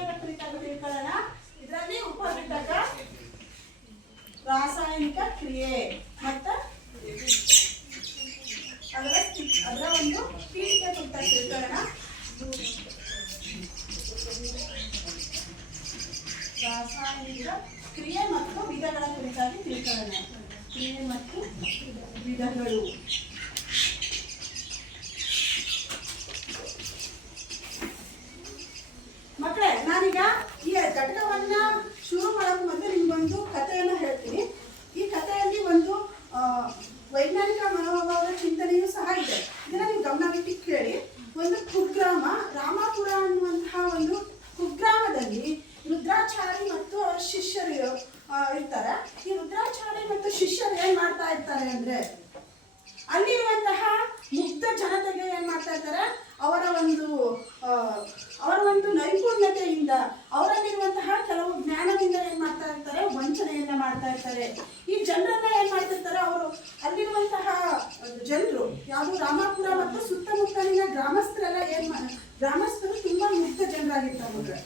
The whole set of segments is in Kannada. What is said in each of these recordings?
ರಸಾಯನ ಕುರಿತಾಗಿ ತಿಳ್ಕೊಳ್ಳೋಣ. ಇದರಲ್ಲಿ ಉಪಘಟಕ, ರಾಸಾಯನಿಕ ಕ್ರಿಯೆ ಮತ್ತು ಅದರ ಒಂದು ಪೀಠಿಕೆ ಕುರಿತಾಗಿ ತಿಳ್ಕೊಳ್ಳೋಣ. ರಾಸಾಯನಿಕ ಕ್ರಿಯೆ ಮತ್ತು ವಿಧಗಳ ಕುರಿತಾಗಿ ತಿಳ್ಕೊಳ್ಳೋಣ. ಕ್ರಿಯೆ ಮತ್ತು ವಿಧಗಳು. ಮಕ್ಕಳೇ, ನಾನೀಗ ಈ ಘಟಕವನ್ನ ಶುರು ಮಾಡೋಕೆ ಮೊದಲು ನಿಮ್ಗೊಂದು ಕಥೆಯನ್ನು ಹೇಳ್ತೀನಿ. ಈ ಕಥೆಯಲ್ಲಿ ಒಂದು ವೈಜ್ಞಾನಿಕ ಮನೋಭಾವದ ಚಿಂತನೆಯೂ ಸಹ ಇದೆ. ಇದನ್ನ ನೀವು ಗಮನವಿಟ್ಟು ಕೇಳಿ. ಒಂದು ಕುಗ್ರಾಮ, ರಾಮಾಪುರ ಅನ್ನುವಂತಹ ಒಂದು ಕುಗ್ರಾಮದಲ್ಲಿ ರುದ್ರಾಚಾರಿ ಮತ್ತು ಅವರ ಶಿಷ್ಯರು ಇರ್ತಾರೆ. ಈ ರುದ್ರಾಚಾರಿ ಮತ್ತು ಶಿಷ್ಯರು ಏನ್ ಮಾಡ್ತಾ ಇರ್ತಾರೆ ಅಂದ್ರೆ, ಅಲ್ಲಿರುವಂತಹ ಮುಗ್ಧ ಜನತೆಗೆ ಏನ್ ಮಾಡ್ತಾ ಇರ್ತಾರೆ, ಅವರ ಒಂದು ನೈಪುಣ್ಯತೆಯಿಂದ, ಅವರಲ್ಲಿರುವಂತಹ ಕೆಲವು ಜ್ಞಾನದಿಂದ ಏನ್ ಮಾಡ್ತಾ ಇರ್ತಾರೆ, ವಂಚನೆಯನ್ನ ಮಾಡ್ತಾ ಇರ್ತಾರೆ. ಈ ಜನರನ್ನ ಏನ್ ಮಾಡ್ತಿರ್ತಾರೆ, ಅವರು ಅಲ್ಲಿರುವಂತಹ ಜನರು ಯಾವುದು ರಾಮಾಪುರ ಮತ್ತು ಸುತ್ತಮುತ್ತಲಿನ ಗ್ರಾಮಸ್ಥರೆಲ್ಲ ಗ್ರಾಮಸ್ಥರು ತುಂಬಾ ಮುಗ್ಧ ಜನರಾಗಿರ್ತಾರೆ.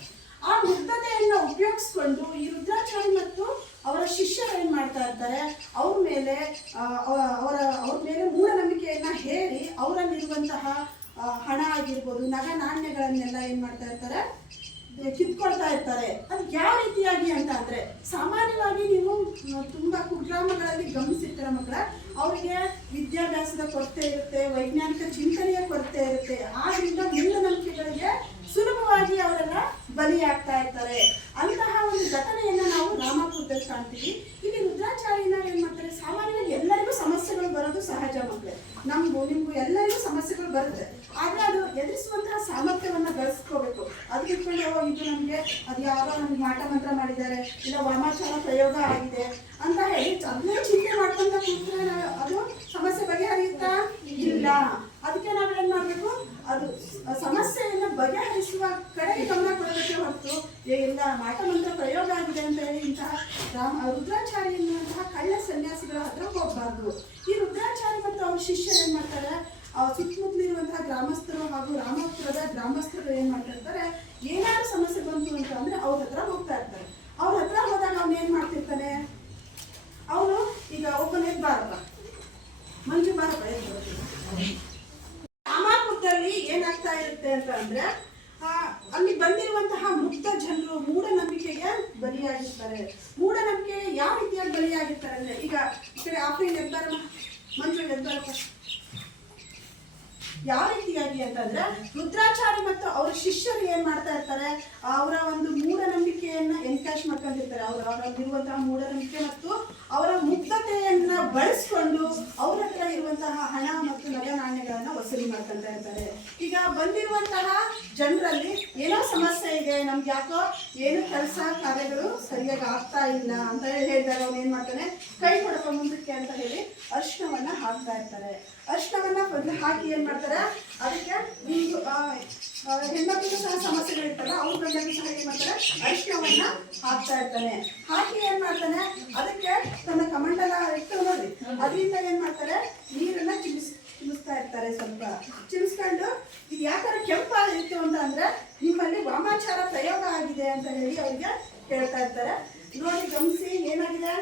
ಆ ಮುಗ್ಧತೆಯನ್ನ ಉಪಯೋಗಿಸ್ಕೊಂಡು ಈ ರುದ್ರಾಚಾರಿ ಮತ್ತು ಅವರ ಶಿಷ್ಯರು ಏನ್ ಮಾಡ್ತಾ ಇರ್ತಾರೆ, ಅವ್ರ ಮೇಲೆ ಮೂಢನಂಬಿಕೆಯನ್ನ ಹೇರಿ ಅವರಲ್ಲಿರುವಂತಹ ಹಣ ಆಗಿರ್ಬೋದು, ನಗ ನಾಣ್ಯಗಳನ್ನೆಲ್ಲ ಏನ್ ಮಾಡ್ತಾ ಇರ್ತಾರೆ, ಕಿತ್ಕೊಳ್ತಾ ಇರ್ತಾರೆ. ಅದು ಯಾವ ರೀತಿಯಾಗಿ ಅಂತ ಅಂದ್ರೆ, ಸಾಮಾನ್ಯವಾಗಿ ನೀವು ತುಂಬಾ ಕುಗ್ರಾಮಗಳಲ್ಲಿ ಗಮನಿಸಿರ್ತಾರೆ ಮಕ್ಕಳ, ಅವರಿಗೆ ವಿದ್ಯಾಭ್ಯಾಸದ ಕೊರತೆ ಇರುತ್ತೆ, ವೈಜ್ಞಾನಿಕ ಚಿಂತನೆಯ ಕೊರತೆ ಇರುತ್ತೆ. ಆದ್ರಿಂದ ಮೂಢನಂಬಿಕೆಗಳಿಗೆ ಸುಲಭವಾಗಿ ಅವರೆಲ್ಲ ಬಲಿಯಾಗ್ತಾ ಇರ್ತಾರೆ. ಅಂತಹ ಒಂದು ಘಟನೆಯನ್ನ ನಾವು ರಾಮಾಪುರದಲ್ಲಿ ಕಾಣ್ತೀವಿ. ಇಲ್ಲಿ ರುದ್ರಾಚಾರ್ಯನ ಏನ್ ಮಾಡ್ತಾರೆ, ಸಾಮಾನ್ಯವಾಗಿ ಎಲ್ಲರಿಗೂ ಸಮಸ್ಯೆಗಳು ಬರೋದು ಸಹಜ ಮಕ್ಕಳೇ. ನಿಮ್ಗೂ ಎಲ್ಲರಿಗೂ ಸಮಸ್ಯೆಗಳು ಬರುತ್ತೆ. ಆದ್ರೆ ಅದು ಎದುರಿಸುವಂತಹ ಸಾಮರ್ಥ್ಯವನ್ನ ಗಳಿಸ್ಕೋಬೇಕು. ಅದು ಇಟ್ಕೊಂಡು ಇದು ನಮ್ಗೆ ಅದು ಯಾರೋ ನಮ್ಗೆ ಮಾಟ ಮಂತ್ರ ಮಾಡಿದ್ದಾರೆ, ಇಲ್ಲ ವಾಮಾಚಾರ ಪ್ರಯೋಗ ಆಗಿದೆ ಅಂತ ಹೇಳಿ ಅದನ್ನೇ ಚಿಂತೆ ಮಾಡ್ಕೊಂತ ಕೂತ್ರೆ ಅದು ಸಮಸ್ಯೆ ಬಗೆಹರಿಯುತ್ತಾ ಇಲ್ಲ. ಅದಕ್ಕೆ ನಾವೇನ್ ಮಾಡ್ಬೇಕು, ಅದು ಸಮಸ್ಯೆಯನ್ನು ಬಗೆಹರಿಸುವ ಕಡೆಗೆ ಗಮನ ಕೊಡಬೇಕೆ ಹೊರತು ಇಲ್ಲ ಮಾಟ ಮಂತ್ರ ಪ್ರಯೋಗ ಆಗಿದೆ ಅಂತ ಹೇಳಿ ಇಂತಹ ರುದ್ರಾಚಾರಿ ಎನ್ನುವಂತಹ ಕಳ್ಳ ಸನ್ಯಾಸಿಗಳ ಹತ್ರ ಹೋಗಬಾರ್ದು. ಈ ರುದ್ರಾಚಾರಿ ಮತ್ತು ಅವ್ರ ಶಿಷ್ಯರು ಏನ್ ಮಾಡ್ತಾರೆ, ಸುತ್ತಮುತ್ತಲಿರುವಂತಹ ಗ್ರಾಮಸ್ಥರು ಹಾಗೂ ರಾಮಾಪುರದ ಗ್ರಾಮಸ್ಥರು ಏನ್ ಮಾಡ್ತಾ ಇರ್ತಾರೆ, ಏನಾದ್ರು ಸಮಸ್ಯೆ ಬಂತು ಅಂತ ಅಂದ್ರೆ ಅವ್ರ ಹತ್ರ ಹೋಗ್ತಾ ಇರ್ತಾರೆ. ಅವ್ರ ಹತ್ರ ಹೋದಾಗ ಅವ್ನು ಏನ್ ಮಾಡ್ತಿರ್ತಾನೆ, ಅವನು ಈಗ ಒಬ್ಬನೇ ಬಾರಪ್ಪ ಮಂಜು ಬಾರಪ್ಪ ರಾಮಾಪುರದಲ್ಲಿ ಏನಾಗ್ತಾ ಇರುತ್ತೆ ಅಂತ ಅಂದ್ರೆ, ಅಲ್ಲಿ ಬಂದಿರುವಂತಹ ಮುಗ್ಧ ಜನರು ಮೂಢನಂಬಿಕೆಗೆ ಬಲಿಯಾಗಿರ್ತಾರೆ. ಮೂಢನಂಬಿಕೆ ಯಾವ ರೀತಿಯಾಗಿ ಬಲಿಯಾಗಿರ್ತಾರೆ ಅಂದ್ರೆ, ಈಗ ಈ ಕಡೆ ಆಫ್ರಿನ್ ಎದ್ದಾರ ಮಂಜು ಎದ್ದಾರಪ್ಪ, ಯಾವ ರೀತಿಯಾಗಿ ಅಂತಂದ್ರೆ, ರುದ್ರಾಚಾರಿ ಮತ್ತು ಅವರ ಶಿಷ್ಯರು ಏನ್ ಮಾಡ್ತಾ ಇರ್ತಾರೆ, ಅವರ ಒಂದು ಮೂಢನಂಬಿಕೆಯನ್ನ ಎನ್ಕ್ಯಾಶ್ ಮಾಡ್ಕೊಂಡಿರ್ತಾರೆ. ಅವರಲ್ಲಿರುವಂತಹ ಮೂಢನಂಬಿಕೆ ಮತ್ತು ಅವರ ಮುಗ್ಧತೆಯನ್ನ ಬಳಸ್ಕೊಂಡು ಅವ್ರ ಹತ್ರ ಇರುವಂತಹ ಹಣ ಮತ್ತು ನಗ ನಾಣ್ಯಗಳನ್ನ ವಸೂಲಿ ಮಾಡ್ಕೊಳ್ತಾ ಇರ್ತಾರೆ. ಈಗ ಬಂದಿರುವಂತಹ ಜನರಲ್ಲಿ ಏನೋ ಸಮಸ್ಯೆ ಇದೆ, ನಮ್ಗೆ ಯಾಕೋ ಏನು ಕೆಲಸ ಕಾರ್ಯಗಳು ಸರಿಯಾಗಿ ಆಗ್ತಾ ಇಲ್ಲ ಅಂತ ಹೇಳಿದಾಗ ಅವ್ನು ಏನ್ ಮಾಡ್ತಾನೆ, ಕೈ ಕೊಡಪ್ಪ ಮುಂದಕ್ಕೆ ಅಂತ ಹೇಳಿ ಅರ್ಶನವನ್ನ ಹಾಕ್ತಾ ಇರ್ತಾರೆ. ಅರ್ಶನವನ್ನ ಹಾಕಿ ಏನ್ ಮಾಡ್ತಾರೆ, ಅದಕ್ಕೆ ಒಂದು ಹೆಣ್ಮಕ್ಳಿಗೂ ಸಹ ಸಮಸ್ಯೆಗಳಿರ್ತಲ್ಲ, ಅವ್ರ ಗಂಡಗೂ ಸಹ ಏನ್ ಮಾಡ್ತಾರೆ, ಅರಿಶಿನವನ್ನ ಹಾಕ್ತಾ ಇರ್ತಾನೆ. ಹಾಕಿ ಏನ್ ಮಾಡ್ತಾನೆ, ಅದಕ್ಕೆ ತನ್ನ ಕಮಂಡಲ ಇಟ್ಟು ನೋಡಿ, ಅದರಿಂದ ಏನ್ ಮಾಡ್ತಾರೆ, ನೀರನ್ನ ಚಿಮಿಸ್ತಾ ಇರ್ತಾರೆ. ಸ್ವಲ್ಪ ಚಿಮಿಸ್ಕೊಂಡು ಇದು ಯಾಕಂದ್ರೆ ಕೆಂಪಾಗಿತ್ತು ಅಂತ ಅಂದ್ರೆ ನಿಮ್ಮಲ್ಲಿ ವಾಮಾಚಾರ ಪ್ರಯೋಗ ಆಗಿದೆ ಅಂತ ಹೇಳಿ ಅವ್ರಿಗೆ ಹೇಳ್ತಾ ಇರ್ತಾರೆ. ನೋಡಿ ಗಮನಿಸಿ ಏನಾಗಿದೆ,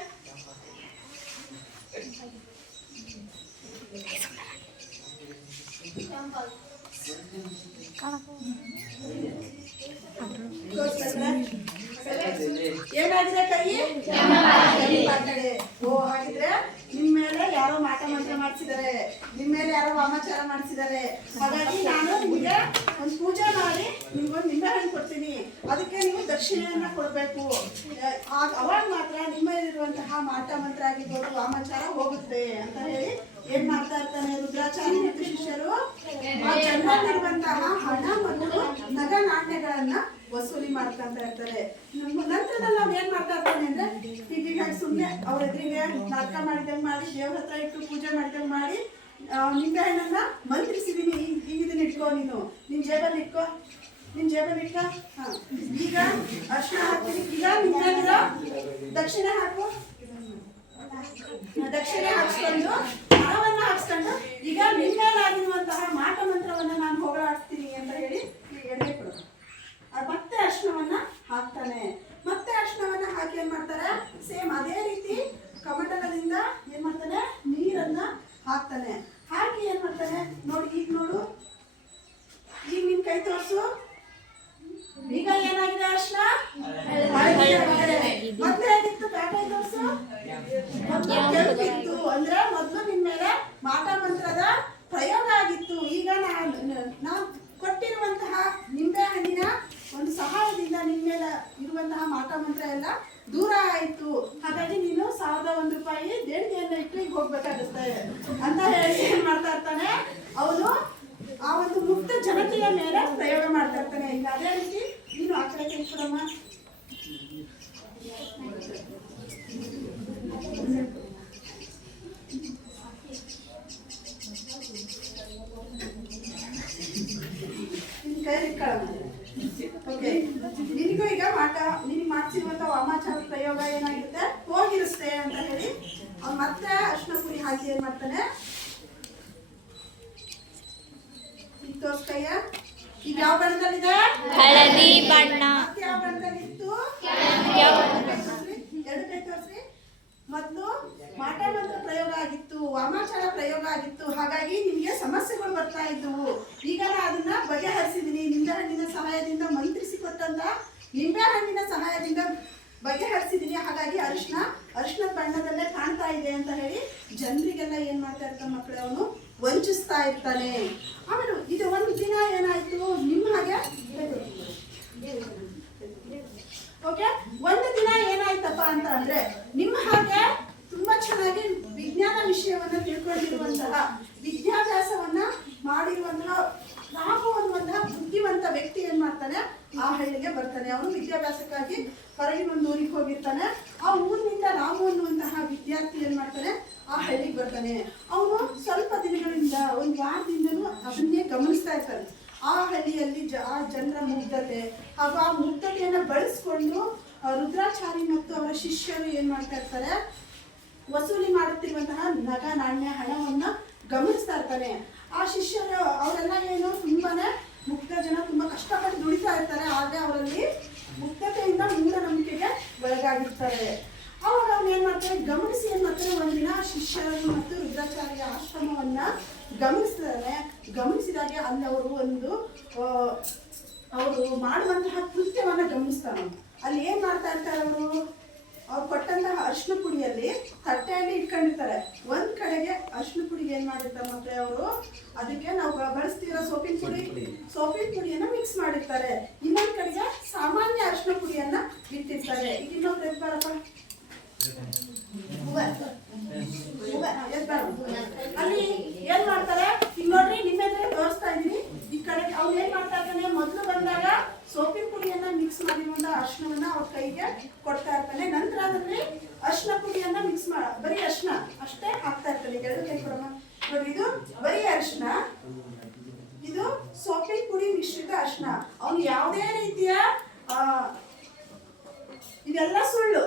ಏನಾಗಿದೆ ಕೈ ಕೆಂಪಾಗಿದೆ. ಓ ಹಾಗಿದ್ರೆ ನಿಮ್ಮ ಮೇಲೆ ಯಾರೋ ಮಾಟ ಮಂತ್ರ ಮಾಡಿಸಿದ್ದಾರೆ, ನಿಮ್ಮ ಮೇಲೆ ಯಾರೋ ವಾಮಾಚಾರ ಮಾಡಿಸಿದ್ದಾರೆ. ಹಾಗಾಗಿ ನಾನು ನಿಮಗೆ ಒಂದು ಪೂಜೆ ಮಾಡಿ ನಿಮ್ಗೊಂದು ನಿಂಬೆಹಣ್ಣು ಕೊಡ್ತೀನಿ, ಅದಕ್ಕೆ ನೀವು ದಕ್ಷಿಣೆಯನ್ನ ಕೊಡಬೇಕು. ಅವಾಗ ಮಾತ್ರ ನಿಮ್ಮಲ್ಲಿರುವಂತಹ ಮಾಟ ಮಂತ್ರ ಆಗಿರ್ಬೋದು, ವಾಮಾಚಾರ ಹೋಗುತ್ತೆ ಅಂತ ಹೇಳಿ ಏನ್ ಮಾಡ್ತಾ ಇರ್ತಾನೆ ರುದ್ರಾಚಾರಿ ಮತ್ತು ಶಿಷ್ಯರು, ಆ ಜನರಲ್ಲಿರುವಂತಹ ಹಣ ಮತ್ತು ನಗ ನಾಣ್ಯಗಳನ್ನ ವಸೂಲಿ ಮಾಡ್ಕೊಂತ ಇರ್ತಾರೆ. ನಂತರದಲ್ಲಿ ನಾವ್ ಏನ್ ಮಾಡ್ತಾ ಇರ್ತಾನೆ ಅಂದ್ರೆ, ಈಗ ಸುಮ್ಮನೆ ಅವ್ರ ಎದುರಿಗೆ ನಾಟಕ ಮಾಡಿದಂಗೆ ಮಾಡಿ, ದೇವ್ರ ಹತ್ರ ಇಟ್ಟು ಪೂಜೆ ಮಾಡಿದಂಗೆ ಮಾಡಿ, ನಿಂಬೆಹಣ್ಣನ್ನ ಮಂತ್ರಿಸಿದೀನಿ, ಇದನ್ನ ಇಟ್ಕೋ, ನೀನು ನಿನ್ ಜೇಬಲ್ಲಿ ಇಟ್ಕೋ, ಹಾ ಈಗ ಅರ್ಶನ ಹಾಕ್ತೀನಿ, ಈಗ ನಿಮ್ಗೆ ದಕ್ಷಿಣೆ ಹಾಕು, ದಕ್ಷಿಣೆ ಹಾಕ್ಸ್ಕೊಂಡು ಹಣವನ್ನ ಹಾಕ್ಸ್ಕೊಂಡು ಈಗ ನಿಮ್ಮೇಲಾಗಿರುವಂತಹ ಮಾಟ ಮಂತ್ರವನ್ನ ನಾನು ಹೋಗಲಾಡ್ತೀನಿ ಅಂತ ಹೇಳಿ ಎಣ್ಣೆ ಕೊಡೋದು. ಮತ್ತೆ ಅರ್ಶನವನ್ನ ಕೆಂಪಿತ್ತು ಅಂದ್ರೆ ಮೊದಲು ನಿನ್ ಮೇಲೆ ಮಾಟ ಮಂತ್ರದ ಪ್ರಯೋಗ ಆಗಿತ್ತು. ಈಗ ನಾನು ಕೊಟ್ಟಿರುವಂತಹ ನಿಂಬೆ ಹಣ್ಣಿನ ಒಂದು ಸಹಾಯದಿಂದ ನಿನ್ ಮೇಲೆ ಇರುವಂತಹ ಮಾಟ ಮಂತ್ರ ಎಲ್ಲ ದೂರ ಆಯ್ತು. ಹಾಗಾಗಿ ನೀನು 1001 ರೂಪಾಯಿ ದೇಣಿಗೆಯನ್ನ ಇಟ್ಟು ಈಗ ಹೋಗ್ಬೇಕಾಗುತ್ತೆ ಅಂತ ಹೇಳಿ ಏನ್ ಮಾಡ್ತಾ ಇರ್ತಾನೆ ಅವನು ಆ ಒಂದು ಮುಕ್ತ ಜನತೆಯ ಮೇಲೆ ಪ್ರಯೋಗ ಮಾಡ್ತಾ ಇರ್ತಾನೆ. ಈಗ ಅದೇ ರೀತಿ ನೀನು ಆ ಕಡೆ ಕೇಳ್ಕೊಡಮ್ಮ. ನಿನ್ ಕೈ ಇಟ್ಕೊಳ್ಳಮ್ಮ. ಓಕೆ, ನಿನಗೂ ಈಗ ನಿನಗೆ ಮಾಡ್ಸಿರುವಂತ ವಾಮಾಚಾರ ಪ್ರಯೋಗ ಏನಾಗಿರುತ್ತೆ, ಹೋಗಿರುತ್ತೆ ಅಂತ ಹೇಳಿ ಅವ್ನು ಮತ್ತೆ ಅರ್ಶಿನ ಪುಡಿ ಹಾಕಿ ಏನ್ ಮಾಡ್ತಾನೆ, ತೋರ್ಸ್ಕಯ್ಯ. ಈಗ ಯಾವ ಬಣ್ಣದಲ್ಲಿದೆ? ಹಳದಿ ಬಣ್ಣ. ಯಾವ ಬಣ್ಣದಲ್ಲಿತ್ತು? ಎರಡು ಕೈ ತೋರಿಸ್ರಿ. ಮೊದಲು ಮಾಟ ಮಂತ್ರ ಪ್ರಯೋಗ ಆಗಿತ್ತು, ವಾಮಾಚಾರ ಪ್ರಯೋಗ ಆಗಿತ್ತು. ಹಾಗಾಗಿ ನಿಮಗೆ ಸಮಸ್ಯೆಗಳು ಬರ್ತಾ ಇದ್ದವು. ಈಗ ಅದನ್ನ ಬಗೆಹರಿಸಿದೀನಿ. ನಿಂಬೆ ಹಣ್ಣಿನ ಸಹಾಯದಿಂದ ಮಂತ್ರಿಸಿ ಕೊಟ್ಟಂತ ನಿಂಬೆ ಹಣ್ಣಿನ ಸಹಾಯದಿಂದ ಬಗೆಹರಿಸಿದೀನಿ. ಹಾಗಾಗಿ ಅರಿಶಿನ ಬಣ್ಣದಲ್ಲೇ ಕಾಣ್ತಾ ಇದೆ ಅಂತ ಹೇಳಿ ಜನರಿಗೆಲ್ಲ ಏನ್ ಮಾಡ್ತಾ ಇರ್ತಾನೆ ಮಕ್ಕಳು, ಅವನು ವಂಚಿಸ್ತಾ ಇರ್ತಾನೆ. ಆಮೇಲೆ ಇದು ಒಂದು ದಿನ ಏನಾಯ್ತು, ನಿಮ್ಮ ಹಾಗೆ ಓಕೆ, ಒಂದು ದಿನ ಏನಾಯ್ತಪ್ಪ ಅಂತ ಅಂದ್ರೆ ನಿಮ್ಮ ಹಾಗೆ ತುಂಬಾ ಚೆನ್ನಾಗಿ ವಿಜ್ಞಾನ ವಿಷಯವನ್ನ ತಿಳ್ಕೊಂಡಿರುವಂತಹ, ವಿದ್ಯಾಭ್ಯಾಸವನ್ನ ಮಾಡಿರುವಂತಹ ರಾಮು ಅನ್ನುವಂತಹ ಬುದ್ಧಿವಂತ ವ್ಯಕ್ತಿ ಏನ್ ಮಾಡ್ತಾನೆ, ಆ ಹಳ್ಳಿಗೆ ಬರ್ತಾನೆ. ಅವನು ವಿದ್ಯಾಭ್ಯಾಸಕ್ಕಾಗಿ ಹೊರಗಿನ ಒಂದು ಊರಿಗೆ ಹೋಗಿರ್ತಾನೆ. ಆ ಊರಿನಿಂದ ರಾಮು ಅನ್ನುವಂತಹ ವಿದ್ಯಾರ್ಥಿ ಏನ್ ಮಾಡ್ತಾನೆ, ಆ ಹಳ್ಳಿಗೆ ಬರ್ತಾನೆ. ಅವನು ಸ್ವಲ್ಪ ದಿನಗಳಿಂದ, ಒಂದು ವಾರದಿಂದನೂ ಅದನ್ನೇ ಗಮನಿಸ್ತಾ ಇರ್ತಾನೆ. ಆ ಹಳ್ಳಿಯಲ್ಲಿ ಆ ಜನರ ಮುಗ್ಧತೆ ಹಾಗೂ ಆ ಮುಗ್ಧತೆಯನ್ನ ಬಳಸ್ಕೊಂಡು ರುದ್ರಾಚಾರಿ ಮತ್ತು ಅವರ ಶಿಷ್ಯರು ಏನ್ ಮಾಡ್ತಾ ಇರ್ತಾರೆ, ವಸೂಲಿ ಮಾಡುತ್ತಿರುವಂತಹ ನಗ ನಾಣ್ಯ ಹಣವನ್ನ ಗಮನಿಸ್ತಾ ಇರ್ತಾನೆ. ಆ ಶಿಷ್ಯರು ಅವರೆಲ್ಲ ಏನು ತುಂಬಾನೇ ಮುಗ್ಧ ಜನ, ತುಂಬಾ ಕಷ್ಟಪಟ್ಟು ದುಡಿತಾ ಇರ್ತಾರೆ. ಆದ್ರೆ ಅವರಲ್ಲಿ ಮುಗ್ಧತೆಯಿಂದ ಮೂಢನಂಬಿಕೆಗೆ ಒಳಗಾಗಿರ್ತಾರೆ. ಅವಾಗ ಅವ್ನು ಏನ್ ಮಾಡ್ತಾರೆ, ಗಮನಿಸಿ ಏನ್ ಮಾಡ್ತಾರೆ, ಒಂದಿನ ಶಿಷ್ಯರು ಮತ್ತು ರುದ್ರಾಚಾರ್ಯ ಆಶ್ರಮವನ್ನ ಗಮನಿಸಿದಾಗ ಅಲ್ಲಿ ಅವರು ಮಾಡುವಂತಹ ಕೃತ್ಯವನ್ನ ಗಮನಿಸ್ತಾನೆ. ಅಲ್ಲಿ ಏನ್ ಮಾಡ್ತಾ ಇರ್ತಾರೆ, ಅವ್ರು ಕೊಟ್ಟಂತಹ ಅರಿಶಿನ ಪುಡಿಯಲ್ಲಿ ತಟ್ಟೆಯಲ್ಲಿ ಇಟ್ಕೊಂಡಿರ್ತಾರೆ. ಒಂದ್ ಕಡೆಗೆ ಅರಿಶಿನ ಪುಡಿಗೆ ಏನ್ ಮಾಡಿರ್ತಾರೆ ಮತ್ತೆ ಅವರು, ಅದಕ್ಕೆ ನಾವು ಬಳಸ್ತಿರೋ ಸೋಪಿನ ಪುಡಿಯನ್ನ ಮಿಕ್ಸ್ ಮಾಡಿರ್ತಾರೆ. ಇನ್ನೊಂದ್ ಕಡೆಗೆ ಸಾಮಾನ್ಯ ಅರಿಶಿನ ಪುಡಿಯನ್ನ ಇಟ್ಟಿರ್ತಾರೆ. ಈಗ ಇನ್ನೊಂದು ಎದ್ಬಾರಪ್ಪ, ಅಲ್ಲಿ ಏನ್ ಮಾಡ್ತಾರೆ, ಈಗ ನೋಡ್ರಿ ನಿಮ್ಮ ಎದುರೇ ತೋರಿಸ್ತಾ ಇದೀನಿ. ಈ ಕಡೆ ಅವ್ರು ಏನ್ ಮಾಡ್ತಾ ಇರ್ತಾನೆ, ಮೊದಲು ಬಂದಾಗ ಸೋಪಿನ ಪುಡಿಯನ್ನ ಮಿಕ್ಸ್ ಮಾಡಿರುವಂತ ಅರಿಶಿನವನ್ನ ಅವ್ರ ಕೈಗೆ ಕೊಡ್ತಾ ಇರ್ತಾನೆ. ನಂತರ ಅದರಲ್ಲಿ ಅರಿಶಿನ ಪುಡಿಯನ್ನ ಮಿಕ್ಸ್ ಬರೀ ಅರಿಶಿನ ಅಷ್ಟೇ ಹಾಕ್ತಾ ಇರ್ತಾನೆ. ಎರಡು ಕೈ ಕೊಡಮ್ಮ. ನೋಡಿ, ಇದು ಬರೀ ಅರಿಶಿನ, ಇದು ಸೋಪಿನ ಪುಡಿ ಮಿಶ್ರಿತ ಅರಿಶಿನ. ಅವನು ಯಾವುದೇ ರೀತಿಯ ಇದೆಲ್ಲ ಸುಳ್ಳು.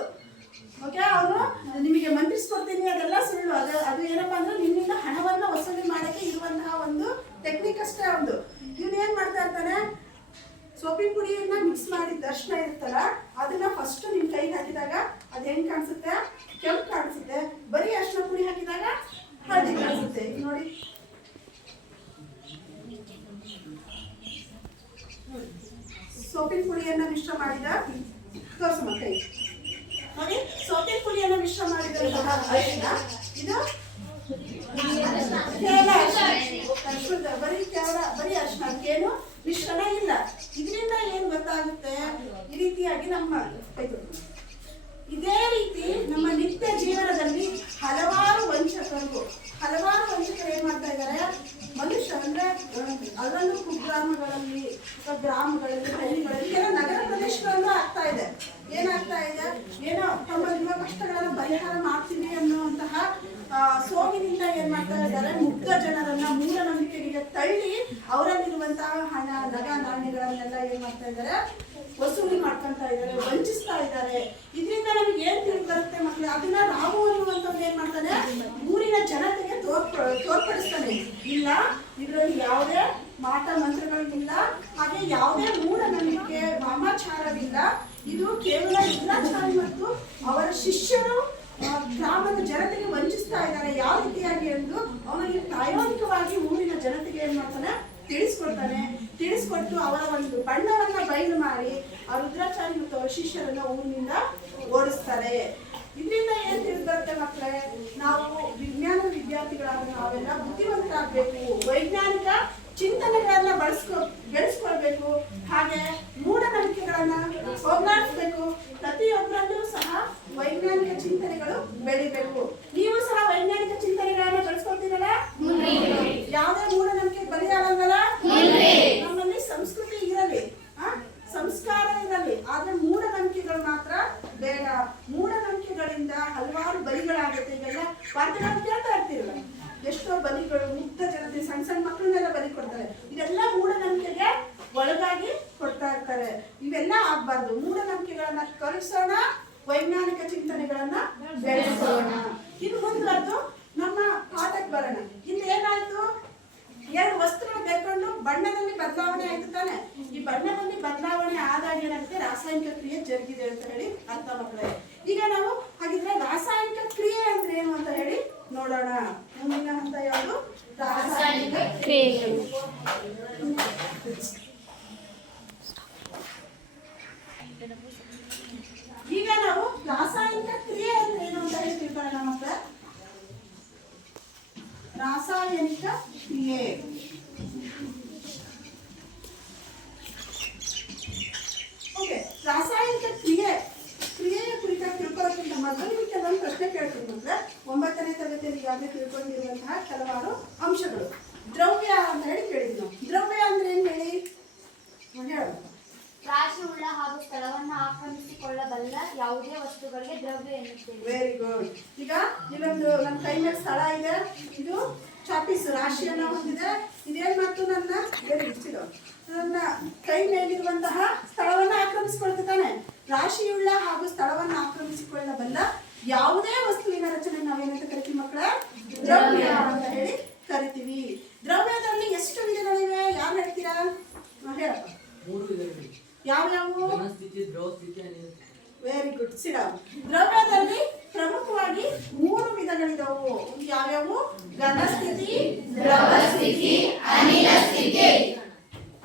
ಓಕೆ, ಅವನು ನಿಮಗೆ ಮಂತ್ರಿಸ್ಕೊಡ್ತೀನಿ ಅದೆಲ್ಲ ಸುಳ್ಳು. ಅದು ಏನಪ್ಪಾ ಅಂದ್ರೆ ನಿನ್ನಿಂದ ಹಣವನ್ನ ವಸೂಲಿ ಮಾಡಕ್ಕೆ ಇರುವಂತಹ ಒಂದು ಟೆಕ್ನಿಕ್ ಅಷ್ಟೇ ಒಂದು. ಇವನು ಏನ್ ಮಾಡ್ತಾ ಇರ್ತಾನೆ, ಸೋಪಿನ ಪುಡಿಯನ್ನ ಮಿಕ್ಸ್ ಮಾಡಿದ ಅರಿಶಿನ ಇರ್ತಲ್ಲ, ಅದನ್ನ ಫಸ್ಟ್ ನಿಮ್ ಕೈಗೆ ಹಾಕಿದಾಗ ಅದ್ ಹೆಂಗ್ ಕಾಣಿಸುತ್ತೆ, ಕೆಂಪು ಕಾಣಿಸುತ್ತೆ. ಬರೀ ಅರಿಶಿನ ಪುಡಿ ಹಾಕಿದಾಗ ಹಳದಿ ಕಾಣಿಸುತ್ತೆ. ಈಗ ನೋಡಿ, ಸೋಪಿನ ಪುಡಿಯನ್ನ ಮಿಶ್ರ ಮಾಡಿದ ತೋರ್ಸಮ್ಮ ಕೈ ನೋಡಿ, ಸೋಪಿನ ಪುಡಿಯನ್ನ ಮಿಶ್ರ ಮಾಡಿದಂತಹ ಅರಿಶಿನ, ಇದು ಬರೀ ಅರಿಶಿನ, ಏನು ಮಿಶ್ರಣ ಇಲ್ಲ. ಇದರಿಂದ ಏನ್ ಗೊತ್ತಾಗುತ್ತೆ, ಈ ರೀತಿಯಾಗಿ ಇದೇ ರೀತಿ ನಮ್ಮ ನಿತ್ಯ ಜೀವನದಲ್ಲಿ ಹಲವಾರು ವಂಚಕರು ಏನ್ ಮಾಡ್ತಾ ಇದ್ದಾರೆ, ಮನುಷ್ಯ ಅಂದ್ರೆ ಅದರಲ್ಲೂ ಕುಗ್ರಾಮಗಳಲ್ಲಿ, ಹಳ್ಳಿಗಳಲ್ಲಿ, ಕೆಲವು ನಗರ ಪ್ರದೇಶಗಳಲ್ಲೂ ಆಗ್ತಾ ಇದೆ. ಏನಾಗ್ತಾ ಇದೆ, ಏನೋ ತಮ್ಮಲ್ಲಿರುವ ಕಷ್ಟಗಳನ್ನು ಪರಿಹಾರ ಮಾಡ್ತೀವಿ ಅನ್ನುವಂತಹ ಸೋಗಿನಿಂದ ಏನ್ ಮಾಡ್ತಾ ಇದ್ದಾರೆ, ಮುಗ್ಧ ಜನರನ್ನ ಮೂಢನಂಬಿಕೆಗೆ ತಳ್ಳಿ ಅವರಲ್ಲಿರುವಂತಹ ಹಣ, ನಗ ನಾಣ್ಯಗಳನ್ನೆಲ್ಲ ಏನ್ ಮಾಡ್ತಾ ಇದ್ದಾರೆ, ವಸೂಲಿ ಮಾಡ್ಕೊಂತ ಇದ್ದಾರೆ, ವಂಚಿಸ್ತಾ ಇದ್ದಾರೆ. ಇದರಿಂದ ನಮಗೆ ಏನ್ ತಿಳಿದು ಬರುತ್ತೆ ಮಕ್ಕಳು, ಅದನ್ನ ರಾಮು ಅನ್ನುವಂಥವ್ರು ಏನ್ ಮಾಡ್ತಾನೆ, ಊರಿನ ಜನತೆಗೆ ತೋರ್ಪಡಿಸ್ತಾನೆ. ಇಲ್ಲ, ಇದರಲ್ಲಿ ಯಾವುದೇ ಮಾಟ ಮಂತ್ರಗಳಿಲ್ಲ, ಹಾಗೆ ಯಾವುದೇ ಮೂಢನಂಬಿಕೆ ವಾಮಾಚಾರವಿಲ್ಲ. ಇದು ಕೇವಲ ರುದ್ರಾಚಾರಿ ಮತ್ತು ಅವರ ಶಿಷ್ಯರು ಗ್ರಾಮದ ಜನತೆಗೆ ವಂಚಿಸ್ತಾ ಇದ್ದಾರೆ. ಯಾವ ರೀತಿಯಾಗಿ ಎಂದು ಅವನಿಗೆ ಪ್ರಾಯೋಗಿಕವಾಗಿ ಊರಿನ ಜನತೆಗೆ ಏನ್ ಮಾಡ್ತಾನೆ, ತಿಳಿಸ್ಕೊಟ್ಟು ಅವರ ಒಂದು ಬಣ್ಣವನ್ನ ಬಯಲು ಮಾಡಿ ಆ ರುದ್ರಾಚಾರಿ ಮತ್ತು ಅವರ ಶಿಷ್ಯರನ್ನ ಊರಿನಿಂದ ಓಡಿಸ್ತಾರೆ. ಇದರಿಂದ ಏನ್ ತಿಳಿದು ಬರುತ್ತೆ ಮಕ್ಕಳ, ಪ್ರತಿಯೊಬ್ಬರಲ್ಲೂ ಸಹ ವೈಜ್ಞಾನಿಕ ಚಿಂತನೆಗಳು ಬೆಳಿಬೇಕು. ನೀವು ಸಹ ವೈಜ್ಞಾನಿಕ ಚಿಂತನೆಗಳನ್ನ ಬೆಳೆಸ್ಕೊಳ್ತೀರಲ್ಲ, ಯಾವುದೇ ಮೂಢನಂಬಿಕೆ ಬಲಿಯಾಗಲ್ಲ. ನಮ್ಮಲ್ಲಿ ಸಂಸ್ಕೃತಿ ಇರಲಿ, ಸಂಸ್ಕಾರ ಇರಲಿ, ಆದ್ರೆ ಮೂಢನಂಬಿಕೆಗಳು ಮಾತ್ರ ಬೇಡ. ಮೂಢನಂಬಿಕೆಗಳಿಂದ ಹಲವಾರು ಬಲಿಗಳಾಗುತ್ತೆ. ಈಗೆಲ್ಲ ವಾರ್ತೆಗಳನ್ನು ಕೇಳ್ತಾ ಇರ್ತೀರಲ್ಲ, ಎಷ್ಟೋ ಬಲಿಗಳು, ಮುಗ್ಧ ಜನತೆ, ಸಣ್ಣ ಸಣ್ಣ ಮಕ್ಕಳನ್ನೆಲ್ಲ ಬಲಿ ಕೊಡ್ತಾರೆ. ಇದೆಲ್ಲ ಮೂಢನಂಬಿಕೆಗೆ ಒಳಗಾಗಿ ಕೊಡ್ತಾ ಇರ್ತಾರೆ. ಇವೆಲ್ಲ ಆಗ್ಬಾರ್ದು. ಮೂಢನಂಬಿಕೆಗಳನ್ನ ಕಲಿಸೋಣ, ವೈಜ್ಞಾನಿಕ ಚಿಂತನೆಗಳನ್ನ ಬೆಳೆಸೋಣ. ಇನ್ನು ಮುಂದುವರೆದು ನಮ್ಮ ಪಾಠಕ್ಕೆ ಬರೋಣ. ಇಲ್ಲಿ ಏನಾಯ್ತು, ಎರಡು ವಸ್ತುಗಳು ಬೇರ್ಕೊಂಡು ಬಣ್ಣದಲ್ಲಿ ಬದಲಾವಣೆ ಆಯ್ತು ತಾನೆ. ಈ ಬಣ್ಣದಲ್ಲಿ ಬದಲಾವಣೆ ಆದಾಗ ಏನಾಗುತ್ತೆ, ರಾಸಾಯನಿಕ ಕ್ರಿಯೆ ಜರುಗಿದೆ ಅಂತ ಹೇಳಿ ಅರ್ಥ ಮಕ್ಕಳೇ. ಈಗ ನಾವು ಹಾಗಿದ್ರೆ ರಾಸಾಯನಿಕ ಕ್ರಿಯೆ ಅಂದ್ರೆ ಏನು ಅಂತ ಹೇಳಿ ನೋಡೋಣ. ಮುಂದಿನ ಹಂತ ಯಾವುದು? ರಾಸಾಯನಿಕ ಕ್ರಿಯೆಗಳು. ಈಗ ನಾವು ರಾಸಾಯನಿಕ ಕ್ರಿಯೆ ಅಂದ್ರೆ ಏನು ಅಂತ ಹೇಳಿ ತಿಳ್ಕೊಳ್ಳೋಣ ಮಕ್ಕಳ. ರಾಸಾಯನಿಕ ಕ್ರಿಯೆ ಓಕೆ. ರಾಸಾಯನಿಕ ಕ್ರಿಯೆಯ ಕುರಿತಾಗಿ ತಿಳ್ಕೊಳ್ಳೋಕ್ಕಿಂತ ಮೊದಲು ನಿಮಗೆ ಕೆಲವೊಂದು ಪ್ರಶ್ನೆ ಕೇಳ್ತೀನಿ ಮಕ್ಕಳ. 9ನೇ ತರಗತಿಯಲ್ಲಿ ಈಗಾಗಲೇ ತಿಳ್ಕೊಂಡಿರುವಂತಹ ಕೆಲವಾರು ಅಂಶಗಳು. ದ್ರವ್ಯ ಅಂತ ಹೇಳಿ ಕೇಳಿದ್ವಿ ನಾವು. ದ್ರವ್ಯ ಅಂದ್ರೆ ಏನ್ ಹೇಳಿ ಹೇಳು. ರಾಶಿಯುಳ್ಳ ಹಾಗೂ ಸ್ಥಳವನ್ನು ಆಕ್ರಮಿಸಿಕೊಳ್ಳಬಲ್ಲ ಯಾವುದೇ ವಸ್ತುಗಳಿಗೆ ದ್ರವ್ಯ ಎನ್ನುತ್ತೇವೆ. Very good. ಈಗ ಇಲ್ಲೊಂದು ನನ್ನ ಕೈ ಮೇಲೆ ಸ್ಥಳ ಇದೆ, ಇದು ಚಾಪೀಸ್ ರಾಶಿಯನ್ನ ಹೊಂದಿದೆ. ಇದೇನ್ ಮಾಡ್ತು, ನನ್ನ ಕೈ ಮೇಲಿರುವಂತಹ ಸ್ಥಳವನ್ನ ಆಕ್ರಮಿಸಿಕೊಳ್ತಾನೆ. ರಾಶಿಯುಳ್ಳ ಹಾಗೂ ಸ್ಥಳವನ್ನು ಆಕ್ರಮಿಸಿಕೊಳ್ಳಬಲ್ಲ ಯಾವುದೇ ವಸ್ತುವಿನ ರಚನೆ ನಾವೇನಂತ ಕರಿತೀವಿ ಮಕ್ಕಳ? ದ್ರವ್ಯ ಅಂತ ಹೇಳಿ ಕರಿತೀವಿ. ದ್ರವ್ಯದಲ್ಲಿ ಎಷ್ಟು ವಿಧಗಳಿವೆ, ಯಾರು ಹೇಳ್ತೀರಾ? ಹೇಳಪ್ಪ. 3 ವಿಧಗಳಿವೆ. ಯಾವ್ಯಾವು? ಘನಸ್ಥಿತಿ, ದ್ರವಸ್ಥಿತಿ, ಅನಿಲ ಸ್ಥಿತಿ. Very good. ದ್ರವ್ಯದಲ್ಲಿ ಪ್ರಮುಖವಾಗಿ 3 ವಿಧಗಳಿದವು. ಯಾವ್ಯಾವು? ಘನಸ್ಥಿತಿ, ದ್ರವಸ್ಥಿತಿ, ಅನಿಲ ಸ್ಥಿತಿ.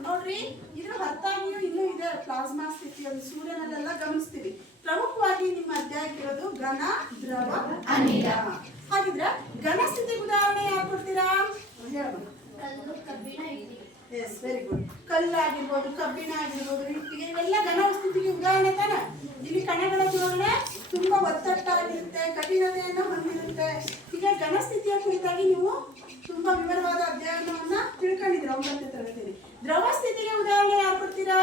ನೋಡ್ರಿ, ಇದ್ರ ಹೊರತಾಗಿಯೂ ಇನ್ನೂ ಇದೆ ಪ್ಲಾಸ್ಮಾ ಸ್ಥಿತಿ. ಒಂದು ಸೂರ್ಯನಲ್ಲೆಲ್ಲ ಗಮನಿಸ್ತೀವಿ. ಪ್ರಮುಖವಾಗಿ ನಿಮ್ಮ ಅಧ್ಯಾಯಕ್ಕಿರೋದು ಘನ, ದ್ರವ, ಅನಿಲ. ಹಾಗಿದ್ರೆ ಘನ ಸ್ಥಿತಿಗೆ ಉದಾಹರಣೆ ಯಾರು ಕೊಡ್ತೀರಾ? ಕಲ್ಲು, ಕಬ್ಬಿಣ, ಇಟ್ಟಿಗೆ. S, very good. ಕಲ್ಲಾಗಿರ್ಬೋದು, ಕಬ್ಬಿಣ ಆಗಿರ್ಬೋದು, ಇಟ್ಟಿಗೆ, ಇವೆಲ್ಲ ಘನ ಸ್ಥಿತಿಗೆ ಉದಾಹರಣೆ ತಾನೆ. ಇಲ್ಲಿ ಕಣಗಳ ಜೋಡಣೆ ತುಂಬಾ ಒತ್ತಟ್ಟಾಗಿರುತ್ತೆ, ಕಠಿಣತೆಯನ್ನು ಹೊಂದಿರುತ್ತೆ. ಈಗ ಘನ ಸ್ಥಿತಿಯ ಕುರಿತಾಗಿ ನೀವು ತುಂಬಾ ವಿವರವಾದ ಅಧ್ಯಯನವನ್ನ ತಿಳ್ಕೊಂಡಿದ್ದೀರಾ 9ನೇ ತರಗತಿಯಲ್ಲಿ. ದ್ರವ ಸ್ಥಿತಿಗೆ ಉದಾಹರಣೆ ಯಾರು ಕೊಡ್ತೀರಾ?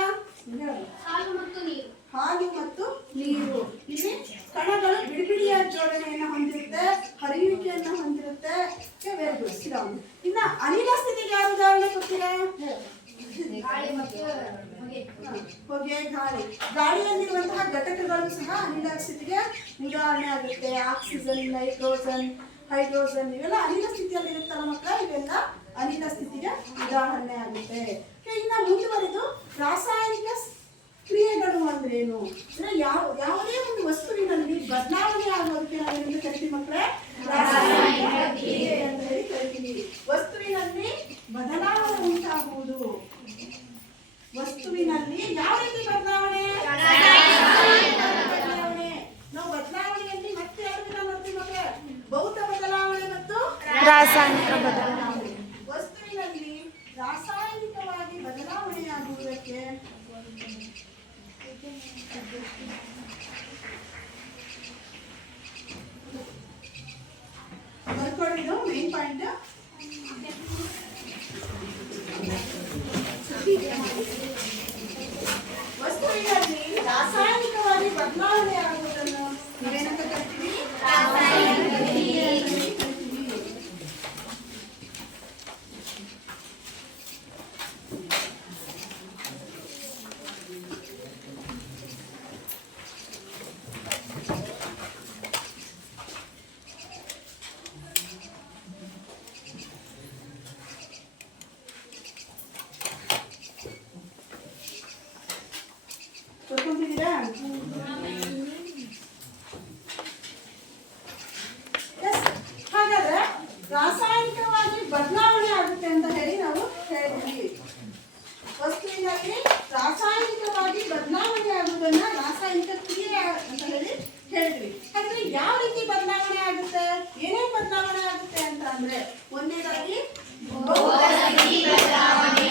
ಹಾಲು ಮತ್ತು ನೀರು. ಹಾಲು ಮತ್ತು ನೀರು. ಇಲ್ಲಿ ಕಣಗಳು ಬಿಡಿಬಿಡಿಯ ಜೋಡಣೆಯನ್ನು ಹೊಂದಿರುತ್ತೆ, ಹರಿಯುವಿಕೆಯನ್ನು ಹೊಂದಿರುತ್ತೆ. Very good. ಇನ್ನ ಅನಿಲ ಸ್ಥಿತಿಗೆ ಯಾರು ಉದಾಹರಣೆ ಕೊಡ್ತೀರಾ? ಗಾಳಿ ಮತ್ತು ಹೊಗೆ, ಗಾಳಿ. ಗಾಳಿಯಲ್ಲಿರುವಂತಹ ಘಟಕಗಳು ಸಹ ಅನಿಲ ಸ್ಥಿತಿಗೆ ಉದಾಹರಣೆ ಆಗುತ್ತೆ. ಆಕ್ಸಿಜನ್, ನೈಟ್ರೋಜನ್, ಹೈಡ್ರೋಜನ್, ಇವೆಲ್ಲ ಅನಿಲ ಸ್ಥಿತಿಯಲ್ಲಿ ಇರುತ್ತಲ್ಲ ಮಕ್ಕಳ. ಇವೆಲ್ಲ ಅನಿಲ ಸ್ಥಿತಿಗೆ ಉದಾಹರಣೆ ಆಗುತ್ತೆ. ಇನ್ನ ಮುಂದುವರೆದು ರಾಸಾಯನಿಕ ಕ್ರಿಯೆಗಳು ಅಂದ್ರೇನು? ಯಾವುದೇ ಒಂದು ವಸ್ತುವಿನಲ್ಲಿ ಬದಲಾವಣೆ ಆಗೋದಕ್ಕೆ ನಾವೇನು ಕರಿತೀವಿ ಮಕ್ಕಳೇ? ರಾಸಾಯನಿಕ ಕ್ರಿಯೆ ಅಂತ ಹೇಳಿ ಕರಿತೀವಿ. ವಸ್ತುವಿನಲ್ಲಿ ಬದಲಾವಣೆ ಉಂಟಾಗುವುದು. ವಸ್ತುವಿನಲ್ಲಿ ಯಾವ ರೀತಿ ಬದಲಾವಣೆ? ನಾವು ಬದಲಾವಣೆಯಲ್ಲಿ ಮತ್ತೆ ಯಾರು ನೋಡ್ತೀವಿ ಮಕ್ಕಳೇ? ಭೌತ ಬದಲಾವಣೆ ಮತ್ತು ರಾಸಾಯನಿಕ ಬದಲಾವಣೆ. ವಸ್ತುವಿನಲ್ಲಿ ರಾಸಾಯನಿಕವಾಗಿ ಬದಲಾವಣೆಯಾಗುವುದಕ್ಕೆ ಬರ್ಕೊಳ್ಳಿದ್ದು ಮೇನ್ ಪಾಯಿಂಟ್. ವಸ್ತುವಿನಲ್ಲಿ ರಾಸಾಯನಿಕವಾಗಿ ಬದಲಾವಣೆ ಆಗುವುದನ್ನು ನೀವೇನಂತ ಕರಿತೀವಿ? ರಾಸಾಯನಿಕ ಕ್ರಿಯೆ ಅಂತ ಕರಿತೀವಿ. ಬರ್ಕೊಂಡಿದ್ದೀರಾ? ಹಾಗಾದ್ರೆ ರಾಸಾಯನಿಕವಾಗಿ ಬದಲಾವಣೆ ಆಗುತ್ತೆ ಅಂತ ಹೇಳಿ ನಾವು ಹೇಳಿದ್ವಿ. ವಸ್ತುವಿನಲ್ಲಿ ರಾಸಾಯನಿಕವಾಗಿ ಬದಲಾವಣೆ ಆಗುವುದನ್ನ ರಾಸಾಯನಿಕ ಕ್ರಿಯೆ ಅಂತ ಹೇಳಿ ಹೇಳಿದ್ವಿ. ಹಾಗಾದ್ರೆ ಯಾವ ರೀತಿ ಬದಲಾವಣೆ ಆಗುತ್ತೆ, ಏನೇನು ಬದಲಾವಣೆ ಆಗುತ್ತೆ ಅಂತ ಅಂದ್ರೆ, ಒಂದನೇದಾಗಿ ಭೌತ ಸ್ಥಿತಿ ಬದಲಾವಣೆ,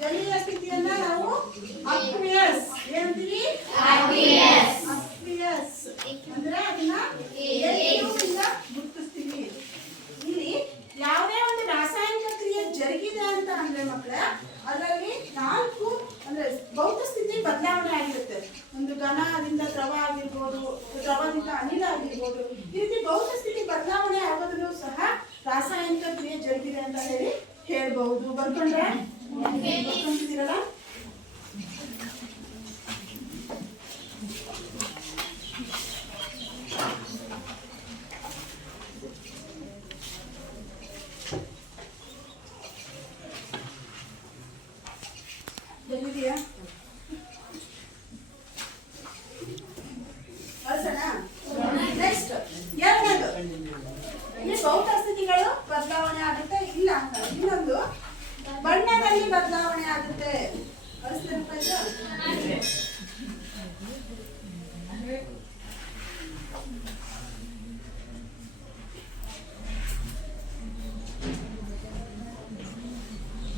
ಜಲೀಯ ಸ್ಥಿತಿಯನ್ನ ನಾವು ಅಕ್ವಿಯಸ್ ಏನಂತೀವಿ? ಅಕ್ವಿಯಸ್ ಅಂದ್ರೆ ಅದನ್ನ ಇಂದ ಗುರುತಿಸ್ತೀವಿ. ಇಲ್ಲಿ ಯಾವುದೇ ಒಂದು ರಾಸಾಯನಿಕ ಕ್ರಿಯೆ ಜರುಗಿದೆ ಅಂತ ಅಂದ್ರೆ ಮಕ್ಕಳೇ ಅದರಲ್ಲಿ 4 ಅಂದ್ರೆ ಭೌತ ಸ್ಥಿತಿ ಬದಲಾವಣೆ ಆಗಿರುತ್ತೆ. ಒಂದು ಘನದಿಂದ ದ್ರವ ಆಗಿರ್ಬೋದು, ದ್ರವದಿಂದ ಅನಿಲ ಆಗಿರ್ಬೋದು. ಈ ರೀತಿ ಭೌತ ಸ್ಥಿತಿ ಬದಲಾವಣೆ ಆಗೋದ್ರೂ ಸಹ ರಾಸಾಯನಿಕ ಕ್ರಿಯೆ ಜರುಗಿದೆ ಅಂತ ಹೇಳಿ ಹೇಳ್ಬಹುದು. ಬರ್ಕೊಂಡ್ರೆ ಬರ್ಕೊಂತಿದ್ದೀರಲ್ಲ? ಬಂದಿದೆಯಾ? ನೆಕ್ಸ್ಟ್ ಎರಡನೇದು, ಈ ಭೌತ ಸ್ಥಿತಿಗಳು ಬದಲಾವಣೆ ಆಗುತ್ತೆ ಇಲ್ಲ ಅಂತ. ಇನ್ನೊಂದು ಬಣ್ಣದಲ್ಲಿ ಬದಲಾವಣೆ ಆಗುತ್ತೆ.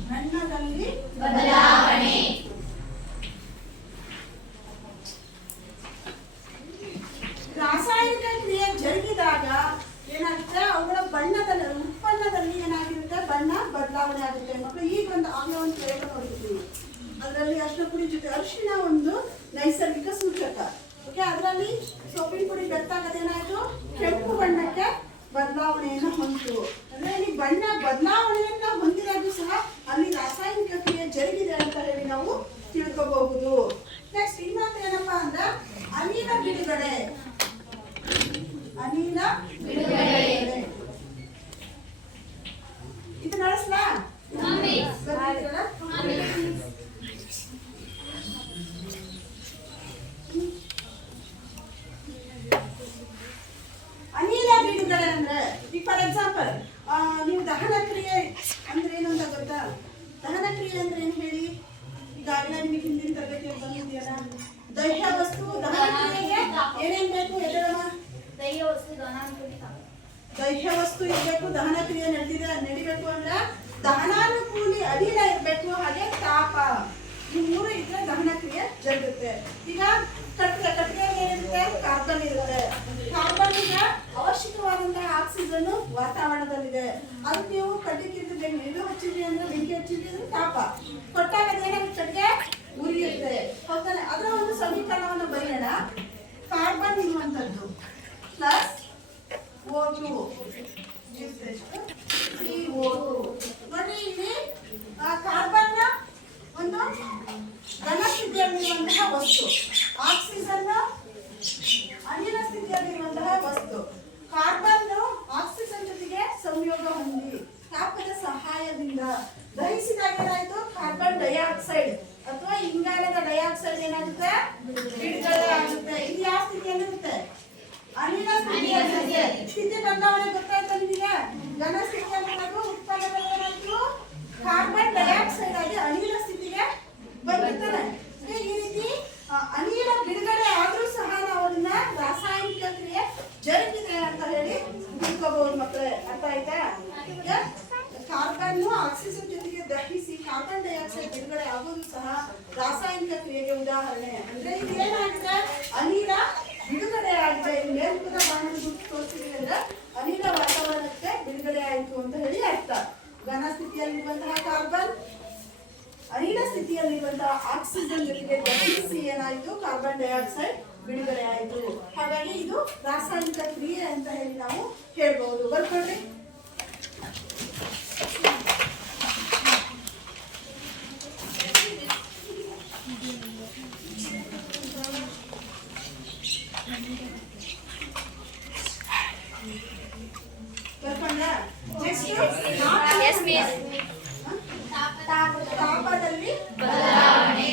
ಬಣ್ಣದಲ್ಲಿ ಬದಲಾವಣೆ. ರಾಸಾಯನಿಕ ಕ್ರಿಯೆ ಜರುಗಿದಾಗ ಏನಾಗುತ್ತೆ, ಅವುಗಳ ಬಣ್ಣದಲ್ಲಿ ಉತ್ಪನ್ನದಲ್ಲಿ ಏನಾಗಿರುತ್ತೆ, ಬಣ್ಣ ಬದಲಾವಣೆ ಆಗುತ್ತೆ. ಮಕ್ಕಳು ಈಗ ಒಂದು ಪ್ರಯೋಗ ನೋಡಿದ್ದೀವಿ. ಅದರಲ್ಲಿ ಅರಿಶಿನ ಪುಡಿ ಜೊತೆ ಅರಿಶಿನ ಒಂದು ನೈಸರ್ಗಿಕ ಸೂಚಕ. ಓಕೆ, ಅದರಲ್ಲಿ ಸೋಪಿನ ಪುಡಿ ಬೆತ್ತಾಗದೇನಾಯ್ತು, ಕೆಂಪು ಬಣ್ಣಕ್ಕೆ ಬದಲಾವಣೆಯನ್ನು ಹೊಂದಿತು. ಅಂದ್ರೆ ಇಲ್ಲಿ ಬಣ್ಣ ಬದಲಾವಣೆಯನ್ನ ಹೊಂದಿರೋದು ಸಹ ಅಲ್ಲಿ ರಾಸಾಯನಿಕ ಕ್ರಿಯೆ ಜರುಗಿದೆ ಅಂತ ಹೇಳಿ ನಾವು ತಿಳ್ಕೋಬಹುದು. ನೆಕ್ಸ್ಟ್ ಇನ್ನೊಂದು ಏನಪ್ಪಾ ಅಂದ್ರೆ ಅನಿಲ ಬಿಡುಗಡೆ. ಅನಿಲ ಬಿಡುಗಡೆ ಇದು ನಡೆಸ್ಲಾ? ಅನಿಲ ಬಿಡುಗಡೆ ಅಂದ್ರೆ ಈಗ ಫಾರ್ ಎಕ್ಸಾಂಪಲ್ ನೀವು ದಹನ ಕ್ರಿಯೆ ಅಂದ್ರೆ ಏನು ಅಂತ ಗೊತ್ತಾ? ದಹನ ಕ್ರಿಯೆ ಅಂದ್ರೆ ಏನು ಹೇಳಿ? ಈಗಾಗಲೇ ನಿಮಗೆ ಹಿಂದಿನ ತರಗತಿಯಲ್ಲಿ ಬಂದಿದೆಯಲ್ಲ, ದಹ್ಯ ವಸ್ತು ದಹನ ಕ್ರಿಯೆಗೆ ಏನೇನ್ ಬೇಕು? ಎದರಮ್ಮ? ದಹ್ಯ ವಸ್ತು ದಹನಾನುಕೂಲಿತ. ದಹ್ಯ ವಸ್ತು ಇರಬೇಕು, ದಹನ ಕ್ರಿಯೆ ನಡಿಬೇಕು ಅಂದ್ರೆ ದಹನಾನುಕೂಲಿ ಅನಿಲ ಇರಬೇಕು, ಹಾಗೆ ತಾಪ. ಈ 3 ಇದ್ರೆ ದಹನ ಕ್ರಿಯೆ ಜರುಗುತ್ತೆ. ಈಗ ಕಟ್ಟಿಗೆ ಏನಿರುತ್ತೆ? ಕಾರ್ಬನ್ ಇರುತ್ತೆ. ಕಾರ್ಬನ್ ಈಗ ಅವಶ್ಯಕವಾದಂತಹ ಆಕ್ಸಿಜನ್ ವಾತಾವರಣದಲ್ಲಿದೆ. ಅದಕ್ಕೆ ನೀವು ಕಟ್ಟಿಗೆ ಇದು ಹಚ್ಚಿದ್ರಿ ಅಂದ್ರೆ ಬೆಂಕಿ ಹಚ್ಚಿದ್ರಿ ಅಂದ್ರೆ ತಾಪ ಕೊಟ್ಟಾಗ ಏನಾಗುತ್ತೆ? ಕಟ್ಟಿಗೆ ಉರಿಯುತ್ತೆ. ಹೌದಾನೆ? ಅದರ ಒಂದು ಸಮೀಕರಣವನ್ನು ಬರೆಯೋಣ. ಕಾರ್ಬನ್ ಇರುವಂತದ್ದು ಪ್ಲಸ್ O2 CO2. ನೋಡಿ ಇಲ್ಲಿ ಕಾರ್ಬನ್ ಒಂದು ಘನ ಸ್ಥಿತಿಯಲ್ಲಿರುವಂತಹ ವಸ್ತು, ಆಕ್ಸಿಜನ್ ಅನಿಲ ಸ್ಥಿತಿಯಲ್ಲಿರುವಂತಹ ವಸ್ತು. ಕಾರ್ಬನ್ ಆಕ್ಸಿಜನ್ ಜೊತೆಗೆ ಸಂಯೋಗ ಹೊಂದಿ ತಾಪದ ಸಹಾಯದಿಂದ ದಹಿಸಿದಾಗ ಏನಾಯ್ತು? ಕಾರ್ಬನ್ ಡೈಆಕ್ಸೈಡ್ ಅಥವಾ ಇಂಗಾಲದ ಡೈಆಕ್ಸೈಡ್ ಏನಾಗುತ್ತೆ? ಬಿಡುಗಡೆ ಆಗುತ್ತೆ. ಇದು ಯಾವ ಸ್ಥಿತಿಯಲ್ಲಿರುತ್ತೆ? ಅನಿಲ ಸ್ಥಿತಿಯಲ್ಲಿರುತ್ತೆ. ಸ್ಥಿತಿ ಬದಲಾವಣೆ ಗೊತ್ತಾಯ್ತಾ ನಿಮಗೆ? ಘನ ಸ್ಥಿತಿಯಲ್ಲಿ ಉತ್ಪನ್ನಗಳು ಏನಾಯ್ತು? ಕಾರ್ಬನ್ ಡೈಆಕ್ಸೈಡ್ ಆಗಿ ಅನಿಲ ಸ್ಥಿತಿಗೆ ಬಂದಿರ್ತಾನೆ. ಈ ರೀತಿ ಅನಿಲ ಬಿಡುಗಡೆ ಆದ್ರೂ ಸಹ ನಾವು ಅದನ್ನ ರಾಸಾಯನಿಕ ಕ್ರಿಯೆ ಜರುಗಿದೆ ಅಂತ ಹೇಳಿ ತಿಳ್ಕೋಬಹುದು ಮಕ್ಕಳೇ. ಅರ್ಥ ಆಯ್ತಾ? ಕಾರ್ಬನ್ ಆಕ್ಸಿಜನ್ ಜೊತೆಗೆ ದಹಿಸಿ ಕಾರ್ಬನ್ ಡೈಆಕ್ಸೈಡ್ ಬಿಡುಗಡೆ ಆಗೋದು ಸಹ ರಾಸಾಯನಿಕ ಕ್ರಿಯೆಗೆ ಉದಾಹರಣೆ. ಅಂದ್ರೆ ಇದು ಏನಾಗಿದೆ? ಅನಿಲ ಬಿಡುಗಡೆ ಆಗಿದೆ. ಮೇಲ್ಪುರ ಬಾಣದ ತೋರಿಸಿದ್ರೆ ಅಂದ್ರೆ ಅನಿಲ ವಾತಾವರಣಕ್ಕೆ ಬಿಡುಗಡೆ ಆಯಿತು ಅಂತ ಹೇಳಿ ಅರ್ಥ. ಘನ ಸ್ಥಿತಿಯಲ್ಲಿರುವಂತಹ ಕಾರ್ಬನ್ ಅನಿಲ ಸ್ಥಿತಿಯಲ್ಲಿರುವಂತಹ ಆಕ್ಸಿಜನ್ ಜೊತೆಗೆ ದಹಿಸಿ ಏನಾಯಿತು? ಕಾರ್ಬನ್ ಡೈಆಕ್ಸೈಡ್ ಬಿಡುಗಡೆ ಆಯಿತು. ಹಾಗಾಗಿ ಇದು ರಾಸಾಯನಿಕ ಕ್ರಿಯೆ ಅಂತ ಹೇಳಿ ನಾವು ಹೇಳ್ಬಹುದು. ಬರ್ಕೊಳ್ಳಿ. ತಾಪದಲ್ಲಿ ಬದಲಾವಣೆ.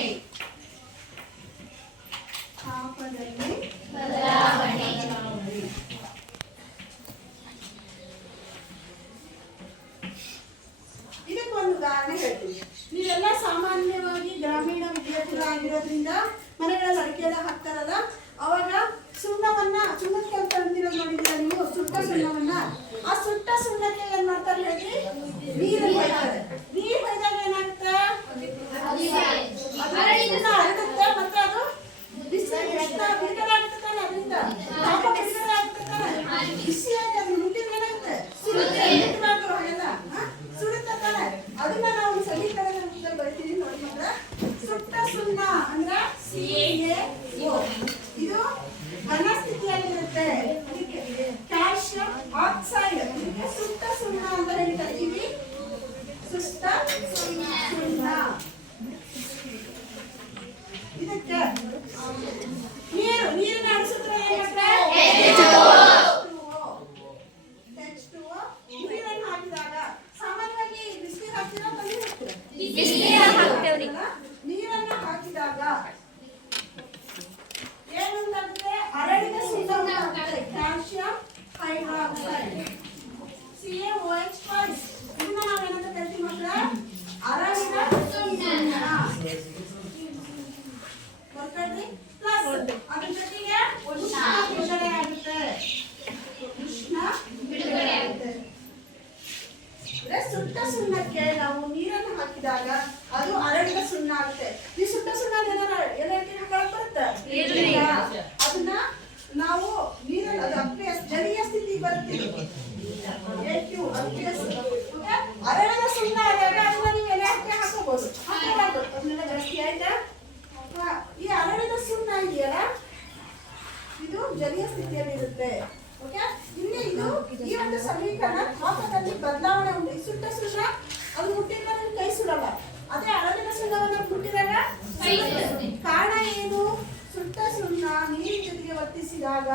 ಇದಕ್ಕೊಂದು ಉದಾಹರಣೆ ಹೇಳ್ತೀನಿ. ನೀವೆಲ್ಲ ಸಾಮಾನ್ಯವಾಗಿ ಗ್ರಾಮೀಣ ವಿದ್ಯಾರ್ಥಿಗಳಾಗಿರೋದ್ರಿಂದ ಮನೆಗಳಲ್ಲಿ ಅಡಿಕೆ ಎಲ್ಲ ಹಾಕ್ತಾರಲ್ಲ, ಅವಾಗ ಸುಣ್ಣದ ಕಲ್ ತಂದಿರೋದು ನೋಡಿದ್ದೀರಾ ನೀವು? ಸುಟ್ಟ ಸುಣ್ಣವನ್ನ. ಆ ಸುಟ್ಟ ಸುಣ್ಣಕ್ಕೆ ಏನ್ ಮಾಡ್ತಾರೆ ಹೇಳಿ? ನೀರು ಹೊಯ್ತಾರೆ. ನೀರು ಹೊಯ್ದಾಗ ಏನಾಗುತ್ತೆ? ಸುಣ್ಣ. ಇದಕ್ಕೆ ನೀರಿನ ಅನಿಸಿದ್ರೆ ನೀರನ್ನು ಹಾಕಿದಾಗ ಸಾಮಾನ್ಯವಾಗಿ ಬಿಸಿನೀರು ಹಾಕ್ತೀರಾ ನೀರನ್ನು ಹಾಕಿದಾಗ ಏನಂತಂದ್ರೆ ಅರಳಿದ ಸುಣ್ಣ ಉಂಟಾಗುತ್ತೆ. Calcium hydroxide CaOH+. ಇದನ್ನ ನಾವೇನಂತ ಕರಿತೀವಿ ಮಕ್ಕಳ? ಅರಳಿದ ಸುಣ್ಣ. ಬರ್ಕಡ್ರಿ ಪ್ಲಸ್ ಅದ್ರ ಜೊತೆಗೆ ಉಷ್ಣ ಬಿಡುಗಡೆ ಆಗುತ್ತೆ. ಉಷ್ಣ ಬಿಡುಗಡೆ ಆಗುತ್ತೆ. ಸುಟ್ಟ ಸುಣ್ಣಕ್ಕೆ ನಾವು ನೀರನ್ನು ಹಾಕಿದಾಗ ಅದು ಅರಳಿದ ಸುಣ್ಣ ಆಗುತ್ತೆ. ಈ ಸುಟ್ಟ ಸುಣ್ಣ ಎಲ್ಲಕ್ಕೆ ಹಾಕಕ್ ಬರುತ್ತೆ? ಅದನ್ನ ನಾವು ನೀರಲ್ಲಿ ಅದು ಅಕ್ವಿಯಸ್ ಜಲೀಯ ಸ್ಥಿತಿ ಬರುತ್ತೆ. ಅರಳಿದ ಸುಣ್ಣ ಆದಾಗ ಅದನ್ನ ನೀವು ಎಲೆಕ್ಕೆ ಹಾಕೋಬಹುದು. ಅದನ್ನೆಲ್ಲ ಜಾಸ್ತಿ ಆಯ್ತಾ? ಈ ಅರಳಿದ ಸುಣ್ಣ ಇದೆಯಲ್ಲ, ಇದು ಜಲೀಯ ಸ್ಥಿತಿಯಲ್ಲಿ ಇರುತ್ತೆ. ಇಲ್ಲಿ ಇದು ಈ ಒಂದು ಸಮೀಕರಣ ತಾಪದಲ್ಲಿ ಬದಲಾವಣೆ ಉಂಟು. ಈ ಸುಟ್ಟ ಸುಣ್ಣ ಅದು ಮುಟ್ಟಿದಾಗ ಕೈ ಸುಡಲ್ಲ. ಅದೇ ಅರಳಿದ ಸುಣ್ಣವನ್ನು ಮುಟ್ಟಿದಾಗ ಕಾರಣ ಏನು? ಸುಟ್ಟ ಸುಣ್ಣ ನೀರಿನ ಜೊತೆಗೆ ವರ್ತಿಸಿದಾಗ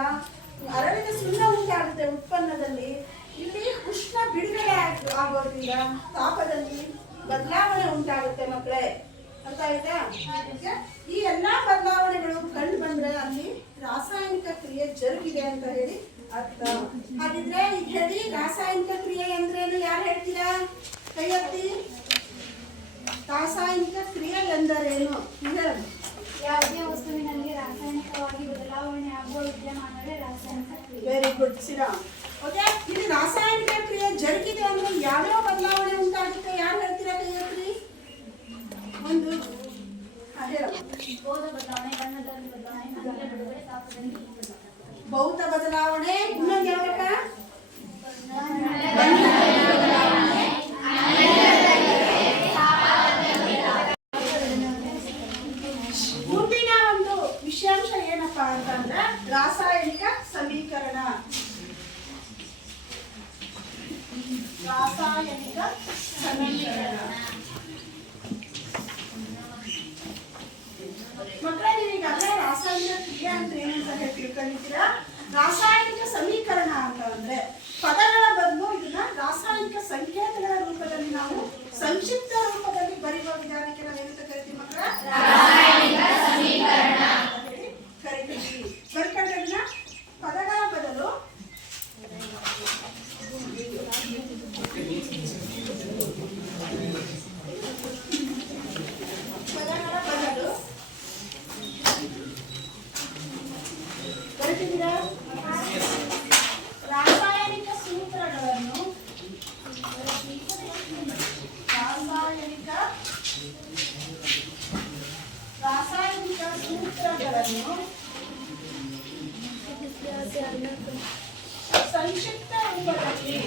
ಅರಳಿದ ಸುಣ್ಣ ಉಂಟಾಗುತ್ತೆ ಉತ್ಪನ್ನದಲ್ಲಿ. ಇಲ್ಲಿ ಉಷ್ಣ ಬಿಡುಗಡೆ ಆಗೋದ್ರಿಂದ ತಾಪದಲ್ಲಿ ಬದಲಾವಣೆ ಉಂಟಾಗುತ್ತೆ ಮಕ್ಕಳೇ. ಅರ್ಥ ಆಯ್ತಾ? ಈ ಎಲ್ಲಾ ಬದಲಾವಣೆಗಳು ಕಂಡು ಬಂದ್ರೆ ಅಲ್ಲಿ ರಾಸಾಯನಿಕ ಕ್ರಿಯೆ ಜರುಗಿದೆ ಅಂತ ಹೇಳಿ ಅರ್ಥ. ಹಾಗಿದ್ರೆ ಈಗ ಹೇಳಿ, ರಾಸಾಯನಿಕ ಕ್ರಿಯೆ ಅಂದ್ರೇನು? ಯಾರು ಹೇಳ್ತೀರಾ? ಕೈ ಎತ್ತಿ. ರಾಸಾಯನಿಕ ಕ್ರಿಯೆ ಎಂದರೇನು? ಹೇಳಿ. ಯಾವುದೇ ವಸ್ತುವಿನಲ್ಲಿ ರಾಸಾಯನಿಕವಾಗಿ ಬದಲಾವಣೆ ಆಗುವ ವಿದ್ಯಮಾನವೇ ರಾಸಾಯನಿಕ ಕ್ರಿಯೆ. Very good Shriram. ಓಕೆ, ಇಲ್ಲಿ ರಾಸಾಯನಿಕ ಕ್ರಿಯೆ ಜರುಗಿದೆ ಅಂದ್ರೆ ಯಾವ್ಯಾವ ಬದಲಾವಣೆ ಉಂಟಾಗುತ್ತೆ? ಯಾರು ಹೇಳ್ತೀರಾ? ಕೈ ಎತ್ತಿ. ಒಂದು ಭೌತ ಬದಲಾವಣೆ, ಬಣ್ಣದಲ್ಲಿ ಬದಲಾವಣೆ, ಅನಿಲ ಬಿಡುಗಡೆ, ತಾಪದಲ್ಲಿ ಭೌತ ಬದಲಾವಣೆ. ಇನ್ನೊಂದು ಯಾವಪ್ಪ? ಮುಂದಿನ ಒಂದು ವಿಷಯಾಂಶ ಏನಪ್ಪಾ ಅಂತಂದ್ರೆ ರಾಸಾಯನಿಕ ಸಮೀಕರಣ. ರಾಸಾಯನಿಕ ಸಮೀಕರಣ ಮಕ್ಕಳೇ, ನೀವೀಗಾಗಲೇ ರಾಸಾಯನಿಕ ಕ್ರಿಯೆ ಅಂತ ಏನಂತ ಹೇಳಿ ತಿಳ್ಕೊಂಡಿದ್ದೀರಾ. ರಾಸಾಯನಿಕ ಸಮೀಕರಣ ಅಂತ ಅಂದ್ರೆ ಪದಗಳ ಬದಲು ಇದನ್ನ ರಾಸಾಯನಿಕ ಸಂಕೇತಗಳ ರೂಪದಲ್ಲಿ ನಾವು ಸಂಕ್ಷಿಪ್ತ ರೂಪದಲ್ಲಿ ಬರೆಯುವ ವಿಧಾನಕ್ಕೆ ನಾವೇನಂತ ಕರಿತೀವಿ ಮಕ್ಕಳ? ರಾಸಾಯನಿಕ ಸಮೀಕರಣ ಅಂತ ಹೇಳಿ ಕರಿತೀವಿ. ಬರ್ಕೊಂಡ್ರೆ ಪದಗಳ ಬದಲು ಬರೀತಿದ್ದೀರಾ? ರಾಸಾಯನಿಕ ಸೂತ್ರಗಳನ್ನು ಸಂಕ್ಷಿಪ್ತ ರೂಪದಲ್ಲಿ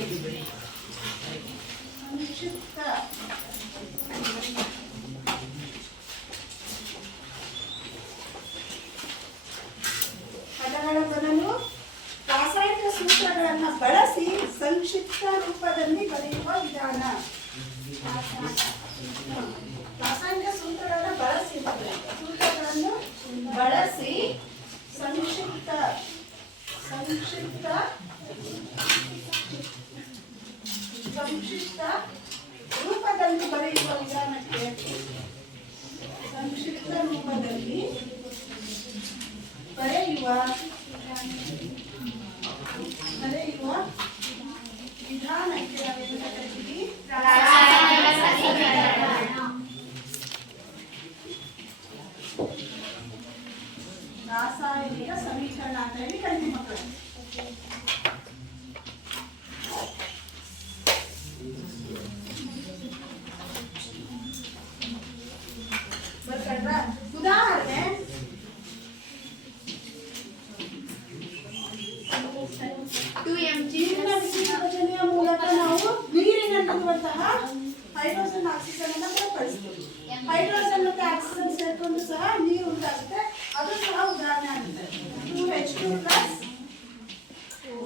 ಪದಗಳ ಬದಲು ರಾಸಾಯನಿಕ ಸೂತ್ರಗಳನ್ನು ಬಳಸಿ ಸಂಕ್ಷಿಪ್ತ ರೂಪದಲ್ಲಿ ಬರೆಯುವ ವಿಧಾನ. ರಾಸಾಯನಿಕ ಸೂತ್ರಗಳನ್ನು ಬಳಸಿ ಸಂಕ್ಷಿಪ್ತ ರೂಪದಲ್ಲಿ ಬರೆಯುವ ವಿಧಾನಕ್ಕೆ ಸಂಕ್ಷಿಪ್ತ ರೂಪದಲ್ಲಿ ಬರೆಯುವ ವಿಧಾನಕ್ಕೆ ನಾವೇನು ಕರಿತೀವಿ? ರಾಸಾಯನಿಕ ಸಮೀಕರಣ ಅಂತ ಹೇಳಿ ಕರಿತೀವಿ ಮಕ್ಕಳು. ಉದಾಹರಣೆ, ನೀರಿನ ವಿದ್ಯುತ್ ಮೂಲಕ ನಾವು ನೀರಿನಲ್ಲಿರುವಂತಹ ಹೈಡ್ರೋಜನ್ ಆಕ್ಸಿಜನ್ ಅನ್ನು ಬೇರ್ಪಡಿಸಬಹುದು. ಹೈಡ್ರೋಜನ್ ಮತ್ತು ಆಕ್ಸಿಜನ್ ಸೇರ್ಕೊಂಡು ಸಹ ನೀರು ಉಂಟಾಗುತ್ತೆ. ಅದು ಸಹ ಉದಾಹರಣೆ ಆಗುತ್ತೆ. 2H2 plus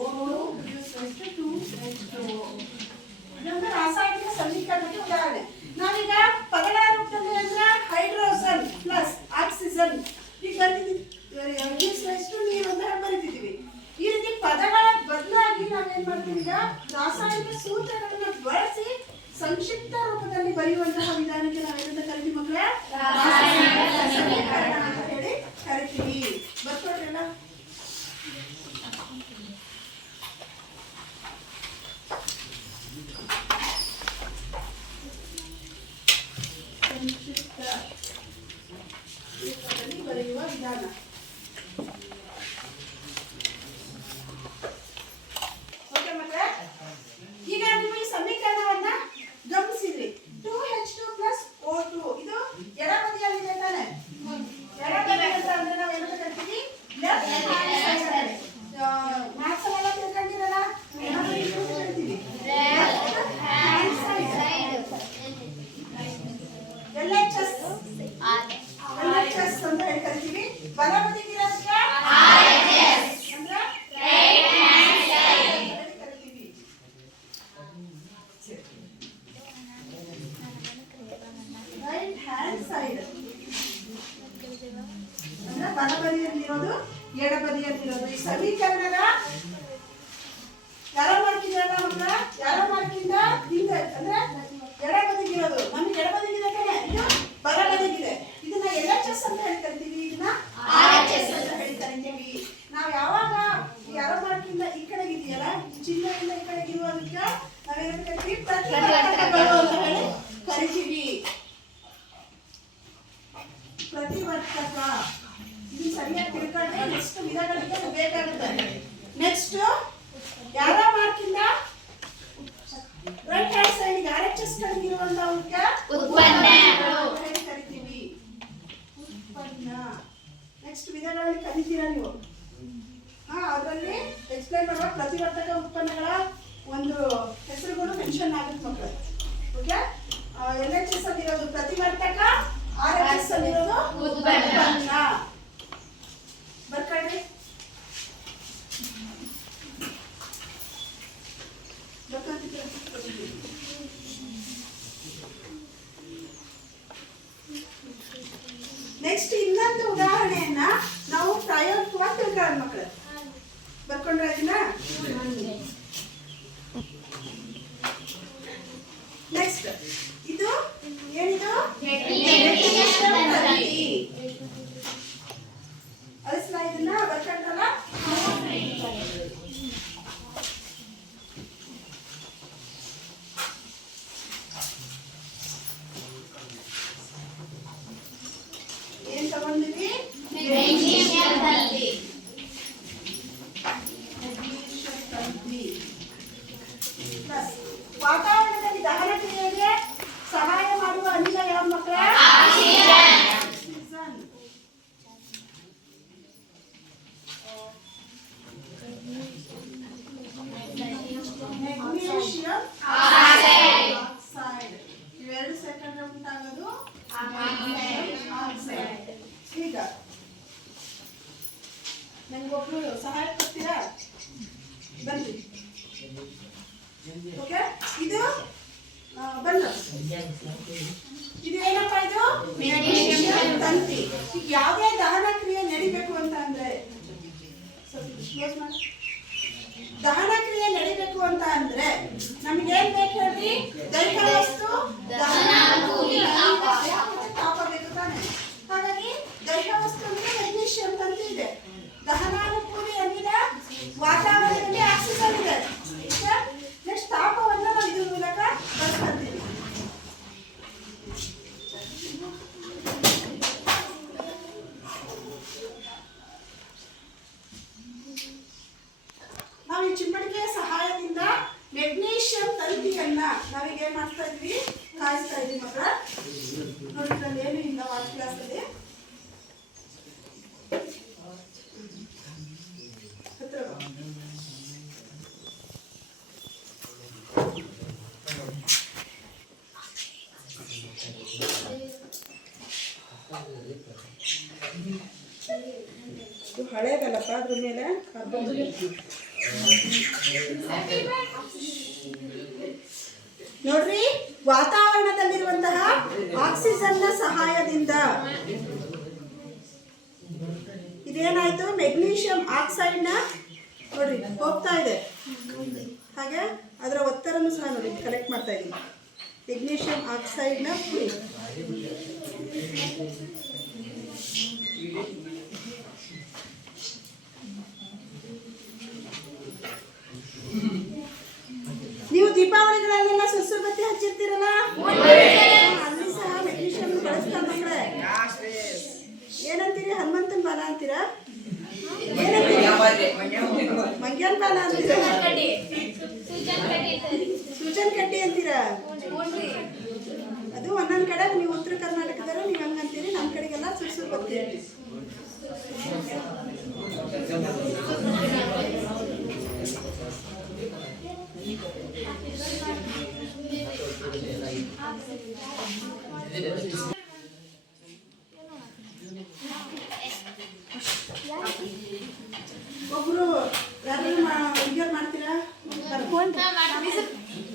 O2 2H2O. ಇದೊಂದು ರಾಸಾಯನಿಕ ಸಮೀಕರಣಕ್ಕೆ ಉದಾಹರಣೆ. ನಾವೀಗ ಪದಗಳ ರೂಪದಲ್ಲಿ ಅಂದ್ರೆ ಹೈಡ್ರೋಜನ್ ಪ್ಲಸ್ ಆಕ್ಸಿಜನ್ ಈಗ ಬರ್ತಿದ್ದೀವಿ ಎಷ್ಟು ನೀರು ಅಂತ ಬರೀತಿದ್ದೀವಿ. ಈ ರೀತಿ ಪದಗಳ ಬದಲಾಗಿ ನಾವೇನ್ ಮಾಡ್ತೀವಿ ಈಗ ರಾಸಾಯನಿಕ ಸೂತ್ರಗಳನ್ನ ಬಳಸಿ ಸಂಕ್ಷಿಪ್ತ ರೂಪದಲ್ಲಿ ಬರೆಯುವಂತಹ ವಿಧಾನಕ್ಕೆ ನಾವೇನಂತ ಕರಿತೀವಿ ಮಕ್ಕಳೇ? ರಾಸಾಯನಿಕ ಸಮೀಕರಣ ಅಂತ ಹೇಳಿ ಕರಿತೀವಿ. ಬರ್ಕೊಡ್ರಲ್ಲ. ಸಂಕ್ಷಿಪ್ತ ರೂಪದಲ್ಲಿ ಬರೆಯುವ ವಿಧಾನ. ಓಕೆ ಮಕ್ಕಳೇ, ಈಗ ನೀವು ಈ ಸಮೀಕರಣವನ್ನ ಗಮನಿಸಿದ್ರಿ. 2H2 + O2 ಇದು ಎಡಬದಿಯಲ್ಲಿದೆ ತಾನೆ? ಎಡಬದಿ ಅಂತ ಅಂದ್ರೆ ನಾವು ಏನಂತ ಕರಿತೀವಿ? Left hand side. ಮ್ಯಾಥ್ಸ್ ಎಲ್ಲ ತಿಳ್ಕೊಂಡಿರಲ್ಲ, ಎಡಬದಿ ಅಂತ ಕರಿತೀವಿ left hand side. LHS LHS ಅಂತ ಹೇಳಿ ಕರಿತೀವಿ. ಬಲಬದಿಗಿರೋದಕ್ಕೆ RHS ಅಂದ್ರೆ ರೈಟ್ ಹ್ಯಾಂಡ್ ಸೈಡ್ ಕರಿತೀವಿ. ರೈಟ್ ಹ್ಯಾಂಡ್ ಸೈಡ್ ಅಂದ್ರೆ ಬಲಬದಿಯಲ್ಲಿರೋದು ಎಡಬದಿಯಲ್ಲಿರೋದು. ಈ ಸಮೀಕರಣದ ಯಾರೋ ಮಾರ್ಕಿಂದ ಮಕ್ಕಳ ಯಾರೋ ಮಾರ್ಕಿಂದ ಹಿಂದೆ ಅಂದ್ರೆ ಎಡಬದಿಗಿರೋದು ನಮ್ಗೆ ಎಡಬದಿಗಿದೆ ತಾನೆ, ಇದು ಬಲಬದಿಗಿದೆ. ಇದನ್ನ LHS ಅಂತ ಹೇಳಿ ಕರಿತೀವಿ, ಇದನ್ನ RHS ಅಂತ ಹೇಳಿ ಕರಿತೀವಿ. ನಾವು ಯಾವಾಗ ಯಾರೋ ಮಾರ್ಕಿಂದ ಈ ಕಡೆಗೆ ಇದೆಯಲ್ಲ, ಚಿಹ್ನೆಯಿಂದ ಈ ಕಡೆಗೆ ಇರುವುದಕ್ಕೆ ನಾವೇನಂತ ಕರಿತೀವಿ? ಪ್ರತಿವರ್ತಕಗಳು ಅಂತ ಹೇಳಿ ಕರಿತೀವಿ. ಪ್ರತಿವರ್ತಕ ಇದು ಸರಿಯಾಗಿ ತಿಳ್ಕೊಂಡ್ರೆ ನೆಕ್ಸ್ಟ್ ವಿಧಗಳಿಗೆ ಬೇಕಾಗುತ್ತೆ. ನೆಕ್ಸ್ಟ್ ಯಾರೋ ಮಾರ್ಕಿಂದ ರೈಟ್ ಹ್ಯಾಂಡ್ ಸೈಡ್ RHS ಕಡೆಗಿರುವಂತವಕ್ಕೆ ಉತ್ಪನ್ನಗಳು ಹೇಳಿ ಕರಿತೀವಿ. ಉತ್ಪನ್ನ ನೆಕ್ಸ್ಟ್ ವಿಧಗಳಲ್ಲಿ ಕಲಿತೀರಾ ನೀವು. ಅದರಲ್ಲಿ ಎಕ್ಸ್ಪ್ಲೈನ್ ಮಾಡುವ ಪ್ರತಿವರ್ತಕ ಉತ್ಪನ್ನಗಳ ಒಂದು ಹೆಸರುಗಳು ಮೆನ್ಷನ್ ಆಗುತ್ತೆ ಮಕ್ಕಳು. ಓಕೆ, LHS ಅಲ್ಲಿರೋದು ಪ್ರತಿವರ್ತಕ, RHS ಅಲ್ಲಿರೋದು ಉತ್ಪನ್ನ. ಬರ್ಕೊಳ್ಳಿ. ನೆಕ್ಸ್ಟ್ ಇನ್ನೊಂದು ಉದಾಹರಣೆಯನ್ನ ನಾವು ಪ್ರಾಯೋಗಿಕವಾಗಿ ತಿಳ್ಕೊಳ್ಳೋಣ ಮಕ್ಕಳು. ಬರ್ಕೊಂಡ್ರೆ ಅದನ್ನ ನೆಕ್ಸ್ಟ್ ಇದು ಏನಿದು? ಅಳಿಸ್ಲಾ ಇದನ್ನ ಬರ್ಕೊಂಡ್ರಲ್ಲ. ಏನ್ ತಗೊಂಡಿವಿ? ವಾತಾವರಣದಲ್ಲಿ ದಹನ ಕ್ರಿಯೆಗೆ ಸಹಾಯ ಮಾಡುವ ಅನಿಲ ಯಾವ್ದು ಮಕ್ಕಳೇ? ಆಕ್ಸಿಜನ್. Magnesium oxide. ಇವೆರಡು ಸೆಕೆಂಡ್ ಉಂಟಾಗೋದು ಆಕ್ಸೈಡ್. ಈಗ ನಂಗೊಬ್ರು ಸಹಾಯ ಕೊಡ್ತೀರಾ? ಬನ್ನಿ. ಓಕೆ, ಇದು ಬನ್ನು. ಇದು ಏನಪ್ಪ? ಇದು ಮೆಗ್ನೀಷಿಯಂ ತಂತಿ. ಈಗ ಯಾವುದೇ ದಹನ ಕ್ರಿಯೆ ನಡಿಬೇಕು ಅಂತ ಅಂದ್ರೆ ದಹನ ಕ್ರಿಯೆ ನಡಿಬೇಕು ಅಂತ ಅಂದ್ರೆ ನಮ್ಗೆ ಏನ್ ಬೇಕು ಹೇಳ್ರಿ? ದೈಹಿಕ ವಸ್ತು, ತಾಪ ಬೇಕು ತಾನೆ. ಹಾಗಾಗಿ ದೈಹಿಕ ವಸ್ತು ಅಂದ್ರೆ ಮೆಗ್ನೀಷಿಯಂ ತಂತಿ ಇದೆ. ದಹನಾನುಕೂಲಿ ಅನಿಲ ವಾತಾವರಣದಲ್ಲಿ ಆಕ್ಸಿಜನ್ ಇದೆ. ನೆಕ್ಸ್ಟ್ ತಾಪವನ್ನ ನಾವು ಇದ್ರ ಮೂಲಕ ಬಳಸ್ಕೊಳ್ತೀವಿ. ನಾವು ಈ ಚಿಮ್ಮಡಿಕೆಯ ಸಹಾಯದಿಂದ ಮೆಗ್ನೀಷಿಯಂ ತಂತಿಯನ್ನ ನಾವೀಗ ಏನ್ ಮಾಡ್ತಾ ಇದ್ವಿ? ಕಾಯಿಸ್ತಾ ಇದ್ವಿ ಮಕ್ಕಳ. ನೋಡಿ ಇದ್ರಲ್ಲಿ ಏನು ಇಲ್ಲ ವಾಚ್ ಕ್ಲಾಸ್ ಅಲ್ಲಿ. ಇದು ಹಳೇದಲ್ಲಪ್ಪ, ಅದ್ರ ಮೇಲೆ ನೋಡ್ರಿ, ವಾತಾವರಣದಲ್ಲಿರುವಂತಹ ಆಕ್ಸಿಜನ್ನ ಸಹಾಯದಿಂದ ಇದೇನಾಯ್ತು, ಮೆಗ್ನೀಷಿಯಂ ಆಕ್ಸೈಡ್ನ ನೋಡ್ರಿ ಹೋಗ್ತಾ ಇದೆ. ಹಾಗೆ ಅದರ ಒತ್ತಡನೂ ಸಹ ನೋಡಿ ಕಲೆಕ್ಟ್ ಮಾಡ್ತಾ ಇದ್ದೀನಿ. ಮೆಗ್ನೀಷಿಯಂ ಆಕ್ಸೈಡ್ನ ಪುಡಿ ನೀವು ದೀಪಾವಳಿಗಳಲ್ಲೆಲ್ಲ ಸುರ್ಸುರ್ ಬತ್ತಿ ಹಚ್ಚಿರ್ತೀರಲ್ಲ, ಅಲ್ಲಿ ಸಹ ಮೆಗ್ನೀಷಿಯಂ ಬಳಸ್ತಾರೆ ಮಕ್ಕಳೇ. ಏನಂತೀರಿ? ಹನುಮಂತನ ಬಾಲ ಅಂತೀರಾ? ಮಂಗ್ಯಾನ್ ಬಾಲ ಅಂತೀರಾ? ಸೂಜನ್ ಕಡ್ಡಿ ಅಂತೀರಾ? ಅದು ಒಂದೊಂದ್ ಕಡೆ ನೀವು ಉತ್ತರ ಕರ್ನಾಟಕದವರು ನೀವು ಹಂಗಂತೀರಿ, ನಮ್ಮ ಕಡೆಗೆಲ್ಲ ಸುರ್ಸುರ್ ಬತ್ತಿ ಅಂತೀರಿ. ಒಬ್ರು ಯಾರು ವಿಡಿಯೋ ಮಾಡ್ತೀರಾ?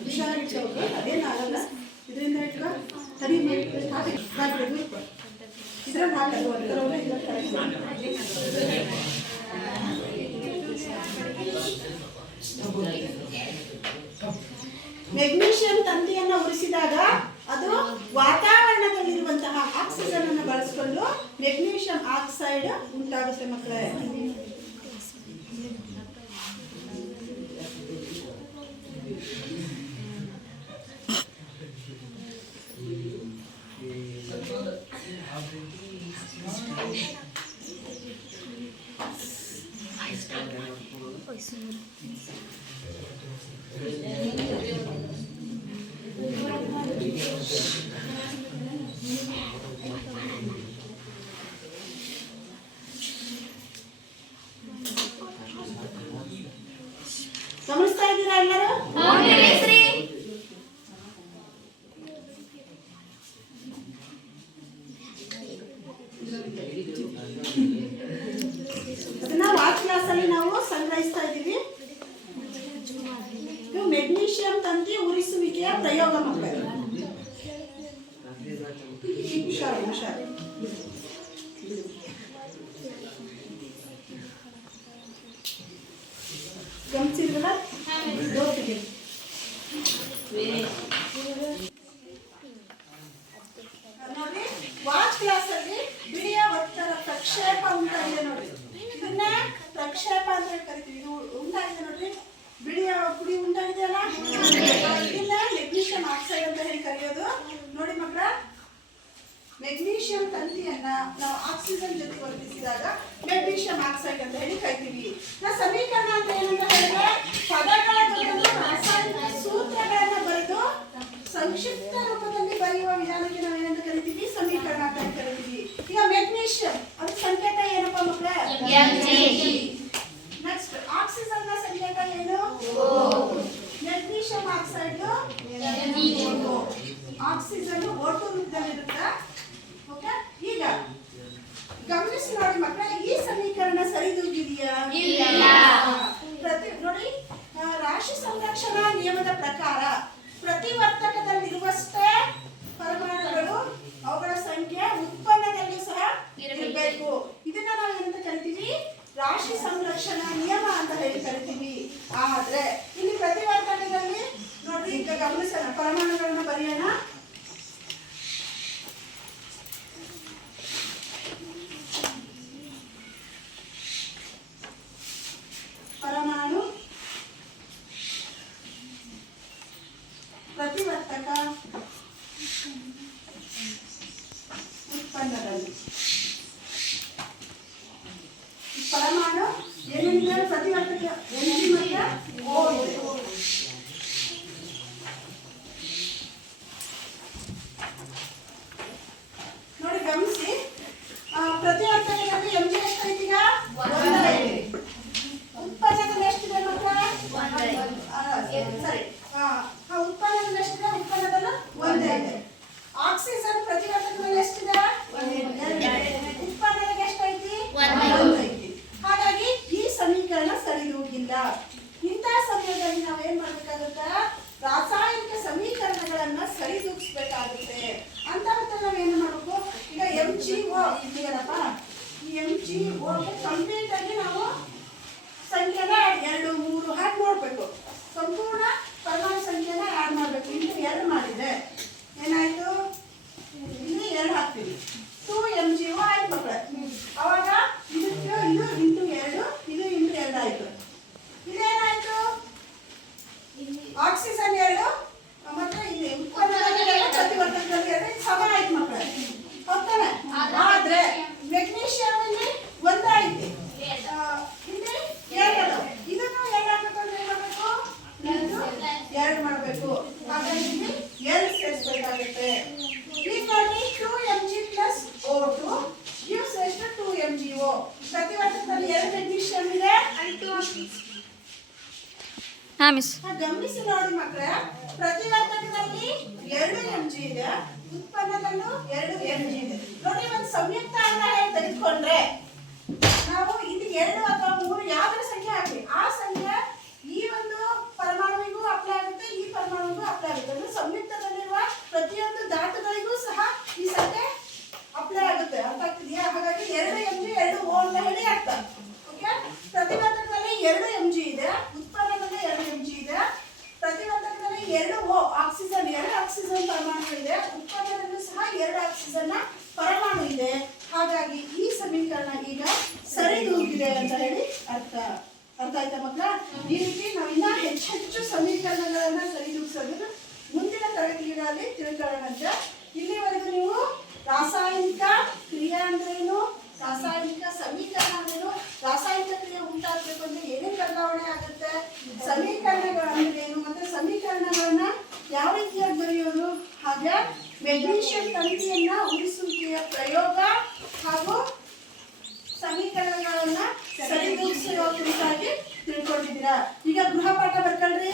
ಹುಷಾರಾಗಿಟ್ಕೋಬೇಕು, ಅದೇನು ಆಗಲ್ಲ. ಇದರಿಂದ ಇಟ್ಕೋ, ತಡಿ ಇದ್ರಲ್ಲಿ ಹಾಕಲ್ಲ ಒಂಥರವನ್ನ ಇದ್ರಲ್ಲಿ ಕರೆಕ್ಟ್ ಮಾಡಿ. ಮೆಗ್ನೀಷಿಯಂ ತಂತಿಯನ್ನು ಉರಿಸಿದಾಗ ಅದು ವಾತಾವರಣದಲ್ಲಿರುವಂತಹ ಆಕ್ಸಿಜನ್ ಅನ್ನು ಬಳಸಿಕೊಂಡು ಮೆಗ್ನೀಷಿಯಂ ಆಕ್ಸೈಡ್ ಉಂಟಾಗುತ್ತೆ ಮಕ್ಕಳೇ. ಗಮನಿಸ್ತಾ ಇದ್ದೀರಾ ಎಲ್ಲರೂ? ಅದನ್ನ ವಾಚ್ ಕ್ಲಾಸ್ ಅಲ್ಲಿ ನಾವು ಸಂಗ್ರಹಿಸ್ತಾ ಇದ್ದೀವಿ. ಇದು ಮೆಗ್ನೀಷಿಯಂ ತಂತಿ ಉರಿಸುವಿಕೆಯ ಪ್ರಯೋಗ ಮಕ್ಕಳು. ಹುಷಾರು ಹುಷಾರು. ಗಮನಿಸಿದ್ರಲ್ಲ? ನೋಡಿ ವಾಚ್ ಕ್ಲಾಸ್ ಅಲ್ಲಿ ಬಿಳಿಯ ಒತ್ತಡ ಪ್ರಕ್ಷೇಪ ಉಂಟಾಗಿದೆ ನೋಡಿ. ಇದನ್ನ ಪ್ರಕ್ಷೇಪ ಅಂತ ಕರಿತೀವಿ. ಇದು ಉಂಟಾಗಿದೆ ನೋಡ್ರಿ, ಬಿಳಿಯ ಪುಡಿ ಉಂಟಾಗಿದೆಯಲ್ಲ, ಇದನ್ನ ಮೆಗ್ನೀಷಿಯಂ ಆಕ್ಸೈಡ್ ಅಂತ ಹೇಳಿ ಕರೆಯೋದು. ನೋಡಿ ಮಕ್ಕಳ, ಮೆಗ್ನೀಷಿಯಂ ತಂತಿಯನ್ನ ನಾವು ಆಕ್ಸಿಜನ್ ಜೊತೆ ವರ್ತಿಸಿದಾಗ ಮೆಗ್ನೀಷಿಯಂ ಆಕ್ಸೈಡ್ ಅಂತ ಹೇಳಿ ಕರಿತೀವಿ. ನಾ ಸಮೀಕರಣ ಅಂತ ಏನಂತ ಹೇಳಿದ್ರೆ ಪದಗಳ ಬದಲು ರಾಸಾಯನಿಕ ಸೂತ್ರಗಳನ್ನ ಬರೆದು ಸಂಕ್ಷಿಪ್ತ ರೂಪದಲ್ಲಿ ಬರೆಯುವ ವಿಧಾನಕ್ಕೆ ನಾವು ಏನಂತ ಕರಿತೀವಿ? ಸಮೀಕರಣ ಅಂತ ಕರಿತೀವಿ. ಈಗ ಮೆಗ್ನೀಷಿಯಂ ಅದ್ರ ಸಂಕೇತ ಏನಪ್ಪ ಮಕ್ಕಳೇ? ನೆಕ್ಸ್ಟ್ ಆಕ್ಸಿಜನ್ ನ ಸಂಕೇತ ಏನು? ಮೆಗ್ನೀಷಿಯಂ ಆಕ್ಸೈಡ್ ಆಕ್ಸಿಜನ್ O2 ರೂಪದಲ್ಲಿರುತ್ತೆ. ಓಕೆ, ಈಗ ಗಮನಿಸಿ ನೋಡಿ ಮಕ್ಕಳ, ಈ ಸಮೀಕರಣ ಸರಿದೂಗಿದೆಯಾ? ನೋಡಿ, ರಾಶಿ ಸಂರಕ್ಷಣಾ ನಿಯಮದ ಪ್ರಕಾರ ಪ್ರತಿವರ್ತಕದಲ್ಲಿರುವಷ್ಟೇ ಪರಮಾಣುಗಳು ಅವುಗಳ ಸಂಖ್ಯೆ ಉತ್ಪನ್ನದಲ್ಲೂ ಸಹ ಇರಬೇಕು. ಇದನ್ನ ನಾವು ಏನಂತ ಕರಿತೀವಿ? ರಾಶಿ ಸಂರಕ್ಷಣಾ ನಿಯಮ ಅಂತ ಹೇಳಿ ಕರಿತೀವಿ. ಆದ್ರೆ ಇಲ್ಲಿ ಪ್ರತಿವರ್ತಕದಲ್ಲಿ ನೋಡ್ರಿ, ಈಗ ಗಮನಿಸೋಣ, ಪರಮಾಣುಗಳನ್ನ ಬರೆಯೋಣ. ಪರಮಾಣು ಪ್ರತಿವರ್ತಕ ಉತ್ಪನ್ನದಲ್ಲಿ ಪರಮಾಣು ಏನಿದೆ? ಪ್ರತಿವರ್ತಕ ಎನ್ ಮತ್ತು ಓ ಇದೆ. ನೋಡಿ ಗಮನಿಸಿ, ಪ್ರತಿವರ್ತಕದಲ್ಲಿ ಎಂ ಜಿ ಎಷ್ಟೈತಿ? ಈಗ 1 ಇದೆ. ಉತ್ಪನ್ನದಲ್ಲಿ ಎಷ್ಟಿದೆ ಮಕ್ಕಳ? ಸರಿ, ಉತ್ಪನ್ನದಲ್ಲಿ ಎಷ್ಟಿದೆ? ಉತ್ಪನ್ನದಲ್ಲಿ 1 ಇದೆ. ಆಕ್ಸಿಜನ್ ಪ್ರತಿವರ್ತಕದಲ್ಲಿ ಎಷ್ಟಿದೆ? 2 ಇದೆ. ಇದೆಯಲ್ಲಪ್ಪ ಈ mg ಓಗೆ ಕಂಪ್ಲೀಟ್ ಆಗಿ ನಾವು ಸಂಖ್ಯೆನ 2 3 ಹಾಕಿ ನೋಡ್ಬೇಕು. ಸಂಪೂರ್ಣ ಪರಮಾಣು ಸಂಖ್ಯೆನ ಆ್ಯಡ್ ಮಾಡಬೇಕು. ಇಲ್ಲಿ 2 ಮಾಡಿದ್ರೆ ಏನಾಯ್ತು, ಇಲ್ಲಿ 2 ಹಾಕ್ತೀವಿ 2mgo ಆಯ್ತು ಮಕ್ಕಳೇ. ಅವಾಗ ಇದಕ್ಕೆ ಇದು ಇಂಟು 2 ಇದು ಇಂಟು 2 ಆಯ್ತು. ಇದೇನಾಯ್ತು, ಆಕ್ಸಿಜನ್ 2 ಮತ್ತೆ ಇಲ್ಲಿ ಉತ್ಪನ್ನದಲ್ಲಿ 2 ಪ್ರತಿವರ್ತಕದಲ್ಲಿ 2 ಸಮ ಆಯ್ತು ಮಕ್ಕಳೇ, ಹೌದಾನೆ? ಆದ್ರೆ ಮೆಗ್ನೀಷಿಯಂ ಇಲ್ಲಿ 1 ಐತಿ, ಇಲ್ಲಿ 2. ಇದನ್ನು 2 ಹಾಕಬೇಕಂದ್ರೆ ಏನು ಮಾಡಬೇಕು, 2 ಮಾಡಬೇಕು. ಹಾಗಾಗಿ ಇಲ್ಲಿ 2 ಸೇರಿಸಬೇಕಾಗುತ್ತೆ. ಈಗ ನೋಡಿ 2mg ಪ್ಲಸ್ O2 gives ಎಷ್ಟು 2mgo. ಪ್ರತಿವರ್ತಕದಲ್ಲಿ 2 ಮೆಗ್ನೀಷಿಯಂ ಇದೆ. ಹಾಂ ಮಿಸ್. ಗಮನಿಸಿ ನೋಡಿ ಮಕ್ಕಳೇ, ಪ್ರತಿವರ್ತಕದಲ್ಲಿ 2 mg ಇದೆ, ಉತ್ಪನ್ನದಲ್ಲೂ 2 mg ಇದೆ. ನೋಡಿ ಒಂದು ಸಂಯುಕ್ತ ಅನ್ನ ಹೇಗೆ ತೆಗೆದುಕೊಂಡ್ರೆ ನಾವು ಇಲ್ಲಿ 2 ಅಥವಾ 3 ಯಾವ್ದಾರ ಸಂಖ್ಯೆ ಹಾಕಿ ಆ ಸಂಖ್ಯೆ ಈ ಒಂದು ಪರಮಾಣುವಿಗೂ ಅಪ್ಲೈ ಆಗುತ್ತೆ, ಈ ಪರಮಾಣುವಿಗೂ ಅಪ್ಲೈ ಆಗುತ್ತೆ. ಅಂದ್ರೆ ಸಂಯುಕ್ತದಲ್ಲಿರುವ ಪ್ರತಿಯೊಂದು ಧಾತುಗಳಿಗೂ ಸಹ ಈ ಸಂಖ್ಯೆ ಅಪ್ಲೈ ಆಗುತ್ತೆ. ಅರ್ಥ ಆಗ್ತಿದೆಯಾ? ಹಾಗಾಗಿ 2 mg 2 O ಅಂತ ಹೇಳಿ ಅರ್ಥ. ಓಕೆ, ಪ್ರತಿವರ್ತಕದಲ್ಲಿ 2 mg ಇದೆ, ಉತ್ಪನ್ನದಲ್ಲಿ 2 mg ಇದೆ. ಪ್ರತಿವರ್ತಕದಲ್ಲಿ 2 O ಆಕ್ಸಿಜನ್ 2 ಆಕ್ಸಿಜನ್ ಪರಮಾಣು ಇದೆ, ಉತ್ಪನ್ನದಲ್ಲೂ ಸಹ 2 ಆಕ್ಸಿಜನ್ ಪರಮಾಣು ಇದೆ. ಹಾಗಾಗಿ ಈ ಸಮೀಕರಣ ಈಗ ಸರಿದೂಗಿದೆ ಅಂತ ಹೇಳಿ ಅರ್ಥ. ಅರ್ಥ ಆಯ್ತಾ ಮಕ್ಕಳ? ಈ ರೀತಿ ನಾವು ಇನ್ನ ಹೆಚ್ಚು ಸಮೀಕರಣಗಳನ್ನ ಸರಿದೂಗಿಸೋದು ಮುಂದಿನ ತರಗತಿಗಳಲ್ಲಿ ತಿಳ್ಕೊಳ್ಳೋಣ ಅಂತ. ಇಲ್ಲಿವರೆಗೂ ನೀವು ರಾಸಾಯನಿಕ ಕ್ರಿಯೆ ಅಂದ್ರೇನು, ರಾಸಾಯನಿಕ ಸಮೀಕರಣ ಅಂದ್ರೇನು, ರಾಸಾಯನಿಕ ಕ್ರಿಯೆ ಉಂಟಾಗಬೇಕು ಅಂದ್ರೆ ಏನೇನು ಬದಲಾವಣೆ ಆಗುತ್ತೆ, ಸಮೀಕರಣಗಳಂದ್ರೇನು, ಮತ್ತೆ ಸಮೀಕರಣಗಳನ್ನ ಯಾವ ರೀತಿಯಾಗಿ ಬರೆಯೋದು, ಹಾಗೆ ಮೆಗ್ನೀಷಿಯಂ ತಂತಿಯನ್ನ ಉಳಿಸುವಿಕೆಯ ಪ್ರಯೋಗ ಹಾಗೂ ಸಮೀಕರಣಗಳನ್ನ ಸರಿದೂಗಿಸುವ ಕುರಿತಾಗಿ ತಿಳ್ಕೊಂಡಿದ್ದೀರಾ. ಈಗ ಗೃಹಪಾಠ ಬರ್ಕೊಳ್ರಿ,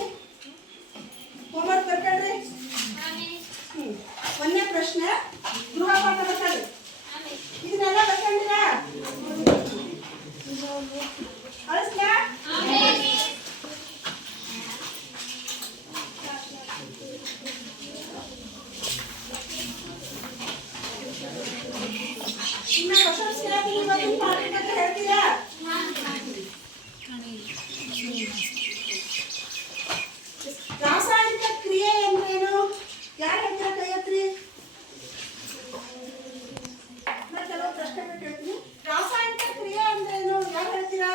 ಹೋಮ್ವರ್ಕ್ ಬರ್ಕೊಳ್ರಿ. ಒಂದನೇ ಪ್ರಶ್ನೆ ಗೃಹಪಾಠ ಬರ್ಕೊಳ್ರಿ. ಇದನ್ನೆಲ್ಲ ಬರ್ಕೊಂಡಿರಾ? ಅಳಿಸ್ಲಾ? ಇನ್ನ ಕ್ವಶನ್ಸ್ ಕೇಳ್ತೀನಿ, ಇವತ್ತಿನ ಪಾಠದ ಬಗ್ಗೆ ಹೇಳ್ತೀರಾ? ರಾಸಾಯನಿಕ ಕ್ರಿಯೆ ಎಂದ್ರೇನು? ಯಾರು ಹೇಳ್ತೀರಾ? ಕೈ ಎತ್ರಿ. ನಾನು ಕೆಲವು ಪ್ರಶ್ನೆ ಕೇಳ್ತೀನಿ. ರಾಸಾಯನಿಕ ಕ್ರಿಯೆ ಅಂದ್ರೇನು? ಯಾರು ಹೇಳ್ತೀರಾ?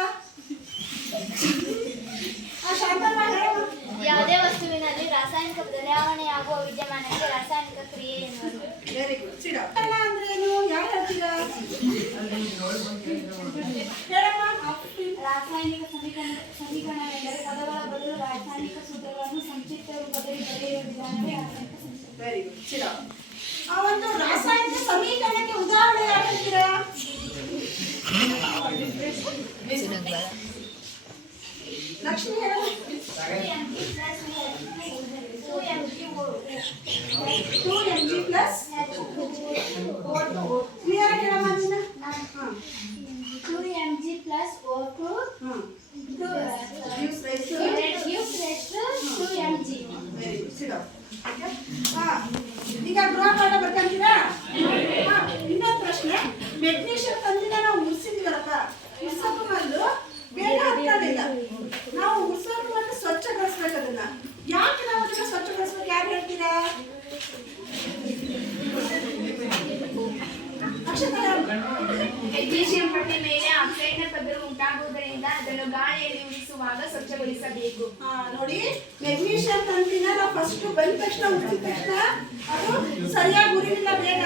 ಶಾಂತಮ್ಮ ಹೇಳಮ್ಮ. ಯಾವುದೇ ವಸ್ತುವಿನಲ್ಲಿ ರಾಸಾಯನಿಕ ಬದಲಾವಣೆಯಾಗುವ ವಿದ್ಯಮಾನಕ್ಕೆ ರಾಸಾಯನಿಕ ಕ್ರಿಯೆ ಎನ್ನುವರು. Very good. ಸಿಡ ಅಂದ್ರೇನು? ಯಾರು ಹೇಳ್ತೀರಾ? ಹೇಳಮ್ಮ. ರಾಸಾಯನಿಕ ಸಮೀಕರಣವೆಂದರೆ ಪದಗಳ ಬದಲು ರಾಸಾಯನಿಕ ಸೂತ್ರಗಳನ್ನು ಸಂಕ್ಷಿಪ್ತ ರೂಪದಲ್ಲಿ ಬರೆಯುವ ವಿಧಾನವೇ ರಾಸಾಯನಿಕ ಸಮೀಕರಣ. Very good. ಸಿಡ ಆ ಒಂದು ರಾಸಾಯನಿಕ ಸಮೀಕರಣಕ್ಕೆ ಉದಾಹರಣೆ ಯಾರು ಹೇಳ್ತೀರಾ? ಲಕ್ಷ್ಮಿ ಹೇಳಮ್ಮ. 2mg plus ಕ್ಲಿಯರ್ ಹೇಳಮ್ಮ ನೀನು. 2mg plus O2 gives rise to 2mg. Very good. ಸಿಡ ಈಗ ಗೃಹಪಾಠ ಬರ್ಕೊಂತೀರಾ? ಇನ್ನೊಂದು ಪ್ರಶ್ನೆ, ಮೆಗ್ನೀಷಿಯಂ ತಂದಿನ ನಾವು ಮುರ್ಸಿದೀವಲ್ಲಪ್ಪ, ಮುರ್ಸೋಕು ಮೊದಲು ಬೇಗ ಹತ್ಕೊಂಡಿಲ್ಲ. ನಾವು ಮುರ್ಸೋಕು ಮೊದಲು ಸ್ವಚ್ಛಗೊಳಿಸ್ಬೇಕು. ಅದನ್ನ ಯಾಕೆ ನಾವು ಅದನ್ನ ಸ್ವಚ್ಛಗೊಳಿಸ್ಬೇಕು? ಯಾರು ಹೇಳ್ತೀರಾ? ಮೆಗ್ನೀಷಿಯಂ ಪಟ್ಟಿ ಮೇಲೆ ಆಕ್ಸೈಡ್ನ ಪದರ ಉಂಟಾಗುವುದರಿಂದ ಅದನ್ನು ಗಾಳಿಯಲ್ಲಿ ಉಳಿಸುವಾಗ ಸ್ವಚ್ಛಗೊಳಿಸಬೇಕು. ನೋಡಿ, ಮೆಗ್ನೀಷಿಯಂ ತಂತಿನ ನಾವು ಫಸ್ಟ್ ಬಂದ ತಕ್ಷಣ ಉಳಿದ ತಕ್ಷಣ ಅದು ಸರಿಯಾಗಿ ಉರಿಲಿಲ್ಲ ಬೇಗ.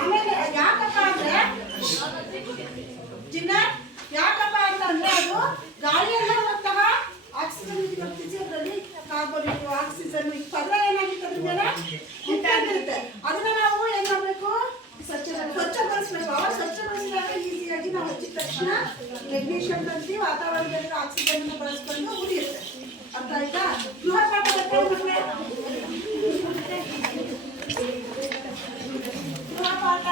ಆಮೇಲೆ ಯಾಕಪ್ಪ ಅಂದ್ರೆ ಯಾಕಪ್ಪ ಅಂತಂದ್ರೆ ಅದು ಗಾಳಿಯಲ್ಲಿರುವಂತಹ ಆಕ್ಸಿಜನ್ ಅದರಲ್ಲಿ ಕಾರ್ಬನ್ ಆಕ್ಸಿಜನ್ ಪದರ ಏನಾಗಿತ್ತು ಅದ್ರ ಮೇಲೆ ಉಂಟಾಗಿರುತ್ತೆ. ಅದನ್ನ ನಾವು ಏನ್ ಮಾಡ್ಬೇಕು? ಸ್ವಚ್ಛಗೊಳಿಸ್ಬೇಕು. ಅವಾಗ ಸ್ವಚ್ಛಗೊಳಿಸಿದಾಗ ಈಸಿಯಾಗಿ ನಾವು ಹಚ್ಚಿದ ತಕ್ಷಣ ಮೆಗ್ನೀಷಿಯಂ ತಂತಿ ವಾತಾವರಣದಲ್ಲಿರೋ ಆಕ್ಸಿಜನ್ ಅನ್ನು ಬಳಸ್ಕೊಂಡು ಉರಿಯುತ್ತೆ. ಅರ್ಥ ಆಯ್ತಾ? ಗೃಹಪಾಠ ಗೃಹಪಾಠ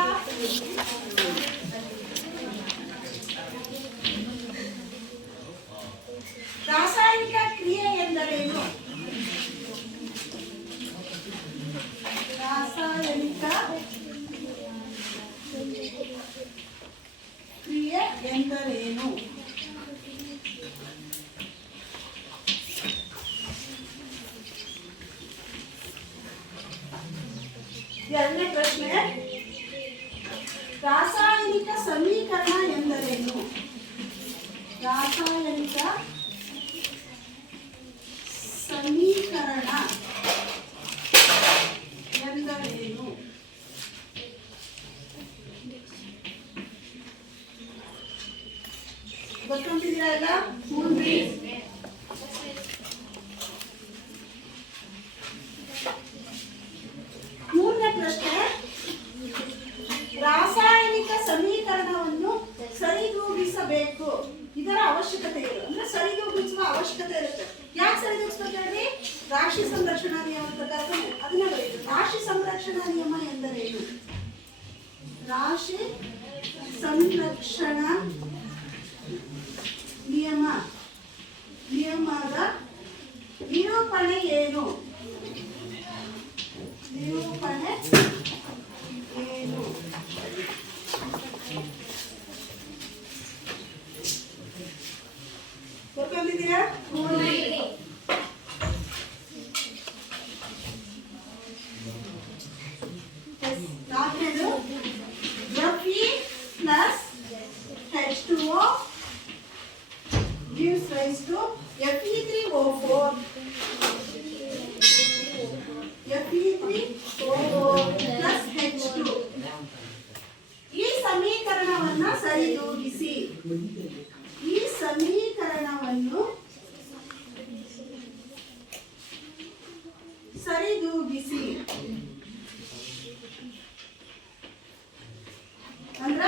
ರಾಸಾಯನಿಕ ಕ್ರಿಯೆ ಎಂದರೇನು? ರಾಸಾಯನಿಕ ಪ್ರಶ್ನೆ, ರಾಸಾಯನಿಕ ಸಮೀಕರಣ ಎಂದರೇನು? ರಾಸಾಯನಿಕ ಸಮೀಕರಣ ಎಂದರೇನು? ಗೊತ್ತಂತಿದ್ದೀರಾ ಎಲ್ಲ? ಮೂರನೇ ಪ್ರಶ್ನೆ, ರಾಸಾಯನಿಕ ಸಮೀಕರಣವನ್ನು ಸರಿದೂಗಿಸಬೇಕು. ಇದರ ಅವಶ್ಯಕತೆ ಇದೆ, ಅಂದ್ರೆ ಸರಿದೂಗಿಸುವ ಅವಶ್ಯಕತೆ ಇರುತ್ತೆ. ಯಾಕೆ ಸರಿದೂಗಿಸ್ಬೇಕು ಹೇಳಿ? ರಾಶಿ ಸಂರಕ್ಷಣಾ ನಿಯಮ ಪ್ರಕಾರ ಅದನ್ನ ಬರೀತು. ರಾಶಿ ಸಂರಕ್ಷಣಾ ನಿಯಮ ಎಂದರೇನು? ರಾಶಿ ಸಂರಕ್ಷಣಾ ನಿಯಮದ ನಿರೂಪಣೆ ಏನು? ನಿರೂಪಣೆ ಏನು? ಗೊತ್ತಿದ್ದೀರಾ? ನಾಲ್ಕನೇದು, Fe plus H2O gives rise to Fe3O4. Fe3O4 plus H2. ಈ ಸಮೀಕರಣವನ್ನ ಸರಿದೂಗಿಸಿ. ಈ ಸಮೀಕರಣವನ್ನು ಸರಿದೂಗಿಸಿ ಅಂದ್ರ